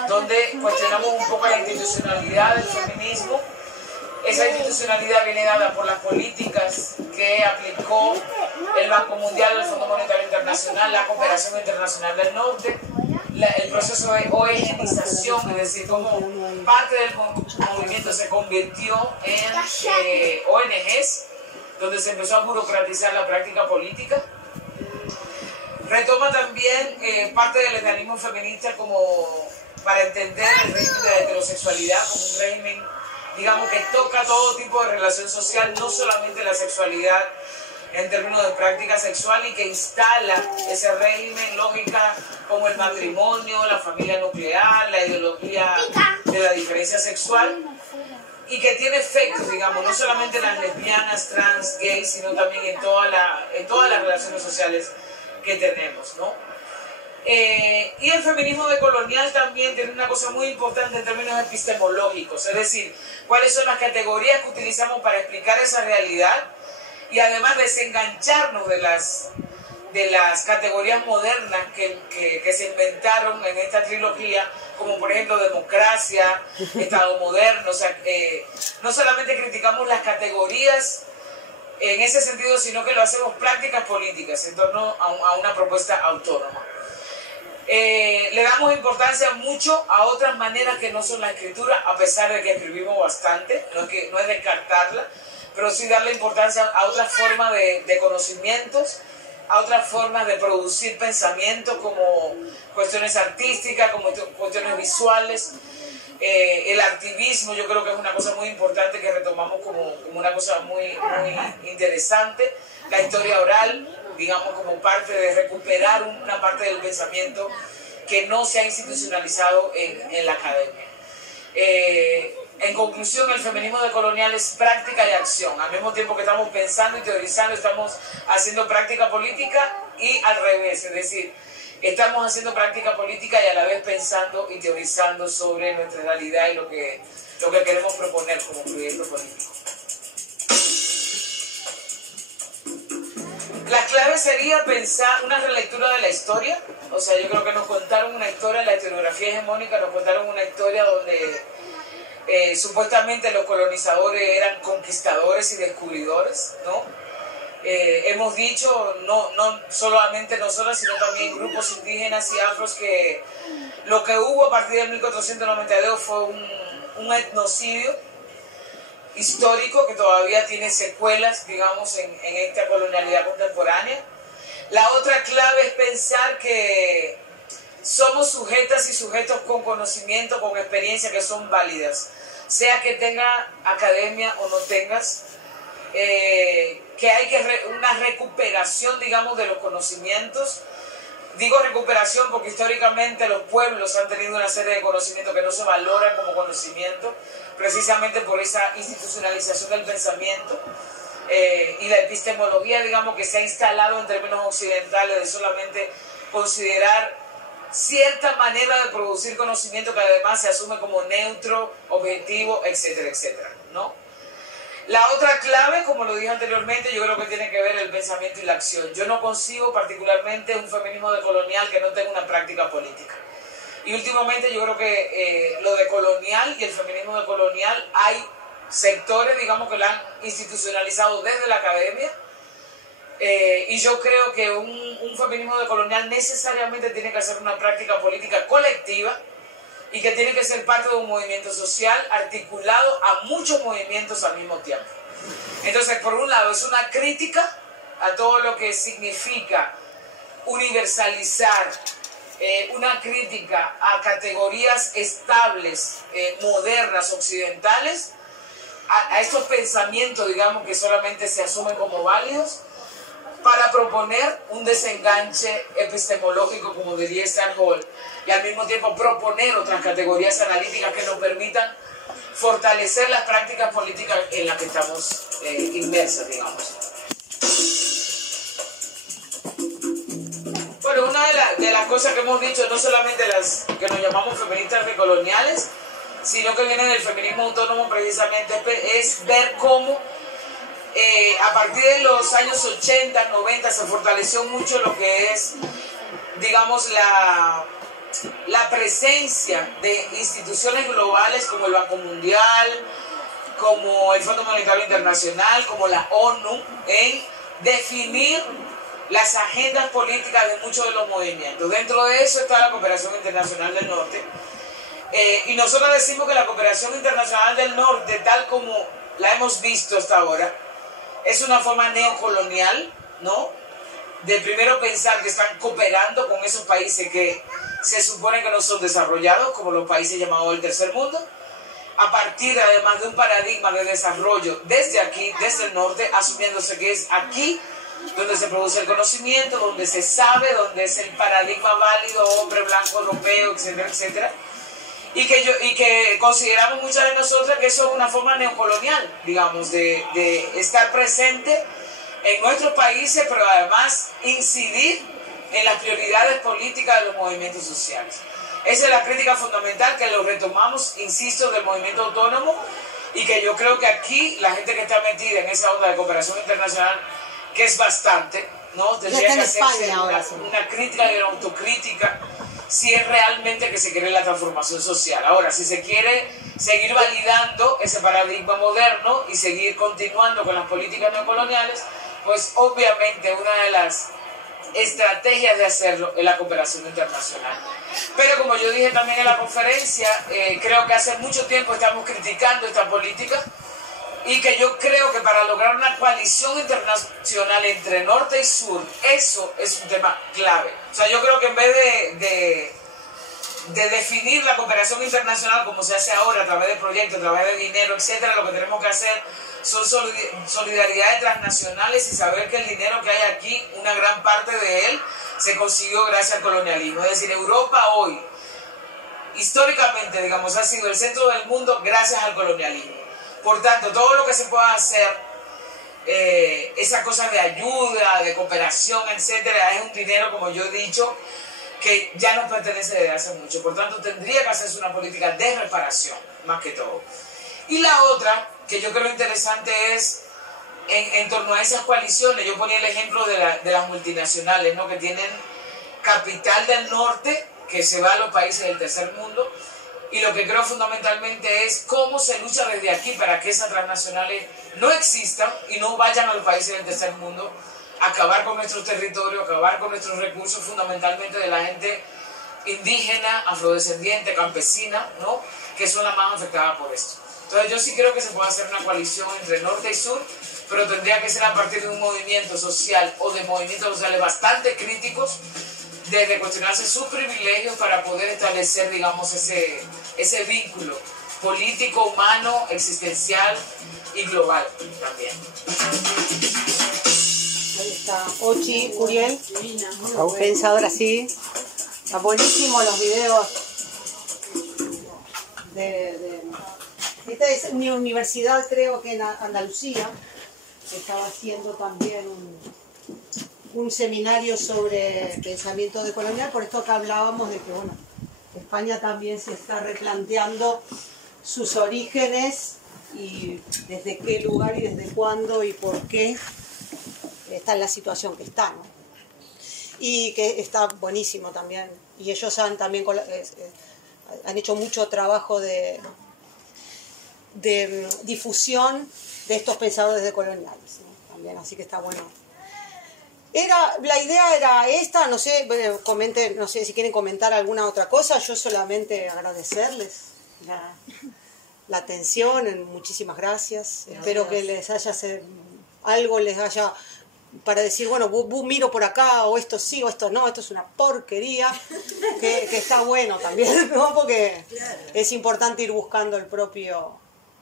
donde cuestionamos un poco la institucionalidad del feminismo. Esa institucionalidad viene dada por las políticas que aplicó el Banco Mundial, el Fondo Monetario Internacional, la Cooperación Internacional del Norte, el proceso de ONGización, es decir, como parte del movimiento se convirtió en ONGs, donde se empezó a burocratizar la práctica política. Retoma también parte del lesbianismo feminista como para entender el régimen de la heterosexualidad como un régimen, digamos, que toca todo tipo de relación social, no solamente la sexualidad en términos de práctica sexual, y que instala ese régimen, lógica como el matrimonio, la familia nuclear, la ideología de la diferencia sexual, y que tiene efectos, digamos, no solamente en las lesbianas, trans, gays, sino también en todas las relaciones sociales que tenemos, ¿no? Y el feminismo decolonial también tiene una cosa muy importante en términos epistemológicos, es decir, cuáles son las categorías que utilizamos para explicar esa realidad, y además desengancharnos de las categorías modernas que se inventaron en esta trilogía, como por ejemplo democracia, Estado moderno. O sea, no solamente criticamos las categorías en ese sentido, sino que lo hacemos prácticas políticas en torno a una propuesta autónoma. Le damos importancia mucho a otras maneras que no son la escritura, a pesar de que escribimos bastante, no es descartarla, pero sí darle importancia a otras formas de conocimientos, a otras formas de producir pensamiento, como cuestiones artísticas, como cuestiones visuales. El activismo yo creo que es una cosa muy importante que retomamos como una cosa muy interesante. La historia oral, digamos, como parte de recuperar una parte del pensamiento que no se ha institucionalizado en la academia. En conclusión, el feminismo decolonial es práctica y acción. Al mismo tiempo que estamos pensando y teorizando, estamos haciendo práctica política, y al revés, es decir, estamos haciendo práctica política y a la vez pensando y teorizando sobre nuestra realidad y lo que queremos proponer como proyecto político. La clave sería pensar una relectura de la historia. O sea, yo creo que nos contaron una historia, la historiografía hegemónica nos contaron una historia donde supuestamente los colonizadores eran conquistadores y descubridores, ¿no? Hemos dicho, no solamente nosotros, sino también grupos indígenas y afros, que lo que hubo a partir de 1492 fue un etnocidio histórico que todavía tiene secuelas, digamos, en esta colonialidad contemporánea. La otra clave es pensar que somos sujetas y sujetos con conocimiento, con experiencia, que son válidas, sea que tenga academia o no tengas, que hay una recuperación, digamos, de los conocimientos. Digo recuperación porque históricamente los pueblos han tenido una serie de conocimientos que no se valoran como conocimiento, precisamente por esa institucionalización del pensamiento y la epistemología, digamos, que se ha instalado en términos occidentales de solamente considerar cierta manera de producir conocimiento que además se asume como neutro, objetivo, etcétera, etcétera, ¿no? La otra clave, como lo dije anteriormente, yo creo que tiene que ver el pensamiento y la acción. Yo no concibo particularmente un feminismo decolonial que no tenga una práctica política. Y últimamente yo creo que lo decolonial y el feminismo decolonial, hay sectores, digamos, que lo han institucionalizado desde la academia, y yo creo que un feminismo decolonial necesariamente tiene que hacer una práctica política colectiva, y que tiene que ser parte de un movimiento social articulado a muchos movimientos al mismo tiempo. Entonces, por un lado, es una crítica a todo lo que significa universalizar, una crítica a categorías estables, modernas, occidentales, a estos pensamientos, digamos, que solamente se asumen como válidos, para proponer un desenganche epistemológico, como diría Stan Hall, y al mismo tiempo proponer otras categorías analíticas que nos permitan fortalecer las prácticas políticas en las que estamos inmersas, digamos. Bueno, una de las cosas que hemos dicho, no solamente las que nos llamamos feministas decoloniales, sino que vienen del feminismo autónomo precisamente, es ver cómo a partir de los años 80, 90 se fortaleció mucho lo que es, digamos, la presencia de instituciones globales como el Banco Mundial, como el Fondo Monetario Internacional, como la ONU, en definir las agendas políticas de muchos de los movimientos. Dentro de eso está la Cooperación Internacional del Norte. Y nosotros decimos que la Cooperación Internacional del Norte, tal como la hemos visto hasta ahora, es una forma neocolonial, ¿no? De primero pensar que están cooperando con esos países que se supone que no son desarrollados, como los países llamados del tercer mundo, a partir además de un paradigma de desarrollo desde aquí, desde el norte, asumiéndose que es aquí donde se produce el conocimiento, donde se sabe, donde es el paradigma válido, hombre blanco, europeo, etcétera, etcétera. Y que consideramos muchas de nosotras que eso es una forma neocolonial, digamos, de estar presente en nuestros países, pero además incidir en las prioridades políticas de los movimientos sociales. Esa es la crítica fundamental que lo retomamos, insisto, del movimiento autónomo, y que yo creo que aquí la gente que está metida en esa onda de cooperación internacional, que es bastante, ¿no? Tendría que hacerse una crítica y una autocrítica si es realmente que se quiere la transformación social. Ahora, si se quiere seguir validando ese paradigma moderno y seguir continuando con las políticas neocoloniales, pues obviamente una de las estrategias de hacerlo es la cooperación internacional. Pero como yo dije también en la conferencia, creo que hace mucho tiempo estamos criticando esta política, y que yo creo que para lograr una coalición internacional entre norte y sur, eso es un tema clave. O sea, yo creo que en vez de definir la cooperación internacional como se hace ahora a través de proyectos, a través de dinero, etcétera, lo que tenemos que hacer son solidaridades transnacionales y saber que el dinero que hay aquí, una gran parte de él se consiguió gracias al colonialismo. Es decir, Europa hoy, históricamente, digamos, ha sido el centro del mundo gracias al colonialismo. Por tanto, todo lo que se pueda hacer, esa cosa de ayuda, de cooperación, etcétera, es un dinero, como yo he dicho, que ya nos pertenece desde hace mucho. Por tanto, tendría que hacerse una política de reparación, más que todo. Y la otra, que yo creo interesante, es en torno a esas coaliciones. Yo ponía el ejemplo de las multinacionales, ¿no? Que tienen capital del norte, que se va a los países del tercer mundo. Y lo que creo fundamentalmente es cómo se lucha desde aquí para que esas transnacionales no existan y no vayan a los países del tercer mundo a acabar con nuestros territorios, acabar con nuestros recursos, fundamentalmente de la gente indígena, afrodescendiente, campesina, ¿no? Que son las más afectadas por esto. Entonces yo sí creo que se puede hacer una coalición entre norte y sur, pero tendría que ser a partir de un movimiento social o de movimientos sociales bastante críticos, desde cuestionarse sus privilegios para poder establecer, digamos, ese vínculo político, humano, existencial y global también. Ahí está Ochi Curiel, pensadora, sí. Está buenísimo los videos esta es una universidad, creo que en Andalucía, que estaba haciendo también un seminario sobre pensamiento decolonial, por esto que hablábamos de que, bueno, España también se está replanteando sus orígenes y desde qué lugar y desde cuándo y por qué está en la situación que está, ¿no? Y que está buenísimo también. Y ellos han también han hecho mucho trabajo de difusión de estos pensadores decoloniales, ¿no? También, así que está bueno. La idea era esta, no sé, comenten, no sé si quieren comentar alguna otra cosa, yo solamente agradecerles la atención, muchísimas gracias. Espero que les haya algo, les haya para decir, bueno, miro por acá, o esto sí, o esto no, esto es una porquería, que está bueno también, ¿no? Porque es importante ir buscando el propio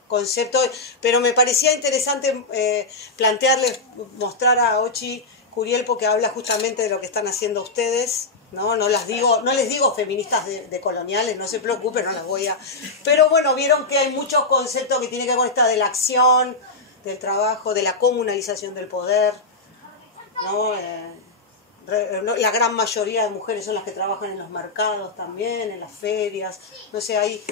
concepto, pero me parecía interesante plantearles, mostrar a Ochi Curiel, porque habla justamente de lo que están haciendo ustedes, ¿no? No les digo feministas de coloniales, no se preocupen, no las voy a... Pero bueno, vieron que hay muchos conceptos que tienen que ver con esta de la acción, del trabajo, de la comunalización del poder, ¿no? La gran mayoría de mujeres son las que trabajan en los mercados también, en las ferias, no sé, hay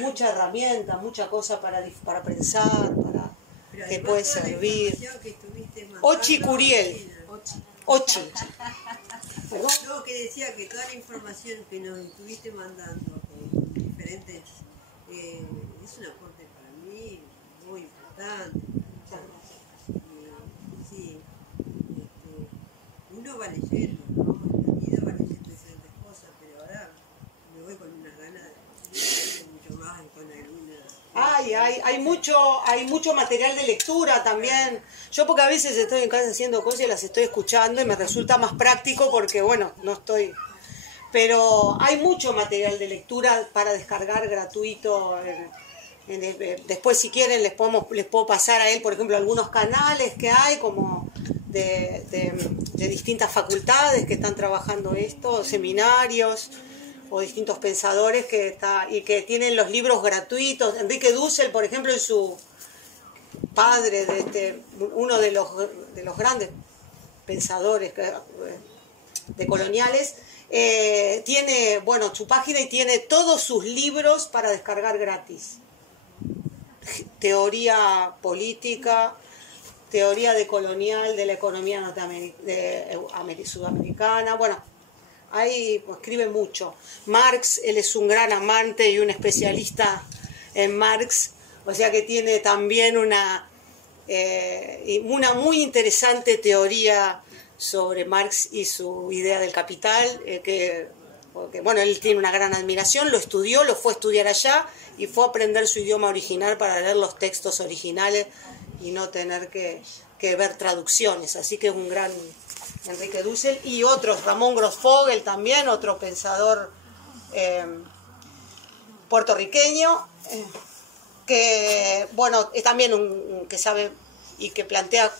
mucha herramienta, mucha cosa para pensar, que puede servir. Ochi Curiel. Ochi. ¿Perdón? No, que decía que toda la información que nos estuviste mandando, diferentes, es un aporte para mí muy importante. Sí, uno va leyendo, ¿no? En la vida va leyendo diferentes cosas, pero ahora me voy con unas ganas de mucho más, con alguna... Hay mucho material de lectura también. Yo porque a veces estoy en casa haciendo cosas y las estoy escuchando y me resulta más práctico porque, bueno, no estoy... Pero hay mucho material de lectura para descargar gratuito. Después, si quieren, les puedo pasar a él, por ejemplo, algunos canales que hay, como de distintas facultades que están trabajando esto, seminarios o distintos pensadores y que tienen los libros gratuitos. Enrique Dussel, por ejemplo, es su padre, uno de los grandes pensadores de coloniales, tiene, bueno, su página y tiene todos sus libros para descargar gratis. Teoría política, teoría decolonial de la economía sudamericana, bueno, ahí escribe mucho. Marx, él es un gran amante y un especialista en Marx, o sea que tiene también una muy interesante teoría sobre Marx y su idea del capital, porque bueno, él tiene una gran admiración, lo fue a estudiar allá y fue a aprender su idioma original para leer los textos originales y no tener que ver traducciones, así que es un gran Enrique Dussel, y otros, Ramón Grossfogel también, otro pensador puertorriqueño, que bueno, es también que sabe y que plantea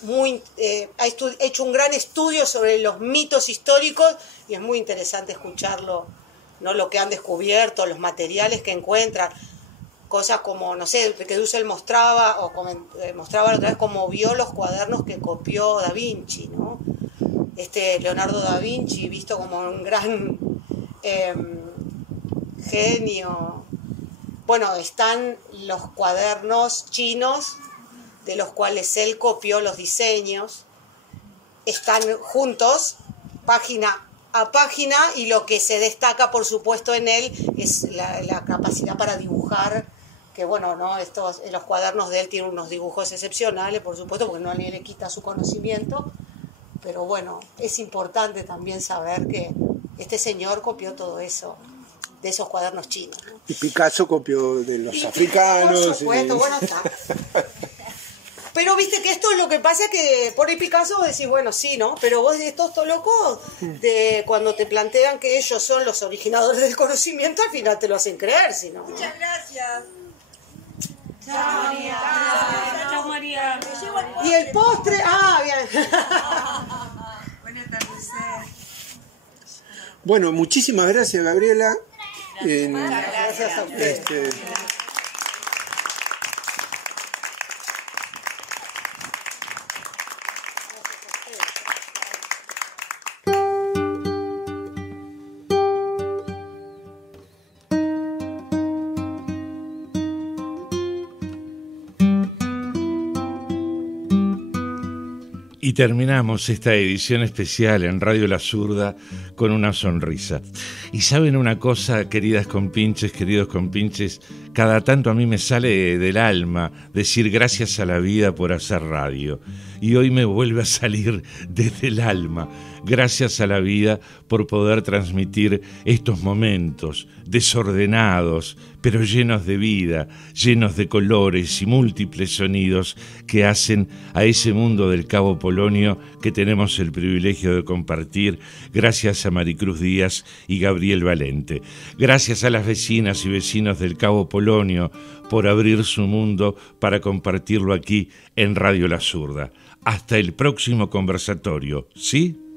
ha hecho un gran estudio sobre los mitos históricos y es muy interesante escucharlo, ¿no? Lo que han descubierto, los materiales que encuentran, cosas como, no sé, que Dussel mostraba la otra vez cómo vio los cuadernos que copió Da Vinci, ¿no? Leonardo da Vinci, visto como un gran genio. Bueno, están los cuadernos chinos de los cuales él copió los diseños, están juntos, página a página, y lo que se destaca, por supuesto, en él es la capacidad para dibujar, que bueno, ¿no? Los cuadernos de él tienen unos dibujos excepcionales, por supuesto, porque no le quita su conocimiento, pero bueno, es importante también saber que este señor copió todo eso de esos cuadernos chinos, ¿no? Y Picasso copió de los africanos. Por supuesto, bueno, está. Pero viste que esto es lo que pasa, que por ahí Picasso decís, bueno, sí, ¿no? Pero vos estos locos, cuando te plantean que ellos son los originadores del conocimiento, al final te lo hacen creer, ¿sí, no? Muchas gracias. Chao, María. Chao, María. Y el postre, bien. Buenas tardes. Bueno, muchísimas gracias, Gabriela. Gracias a usted. Y terminamos esta edición especial en Radio La Zurda con una sonrisa. Y saben una cosa, queridas compinches, queridos compinches, cada tanto a mí me sale del alma decir gracias a la vida por hacer radio. Y hoy me vuelve a salir desde el alma. Gracias a la vida por poder transmitir estos momentos desordenados, pero llenos de vida, llenos de colores y múltiples sonidos que hacen a ese mundo del Cabo Polonio que tenemos el privilegio de compartir, gracias a Maricruz Díaz y Gabriel Valente. Gracias a las vecinas y vecinos del Cabo Polonio por abrir su mundo para compartirlo aquí en Radio La Zurda. Hasta el próximo conversatorio, ¿sí?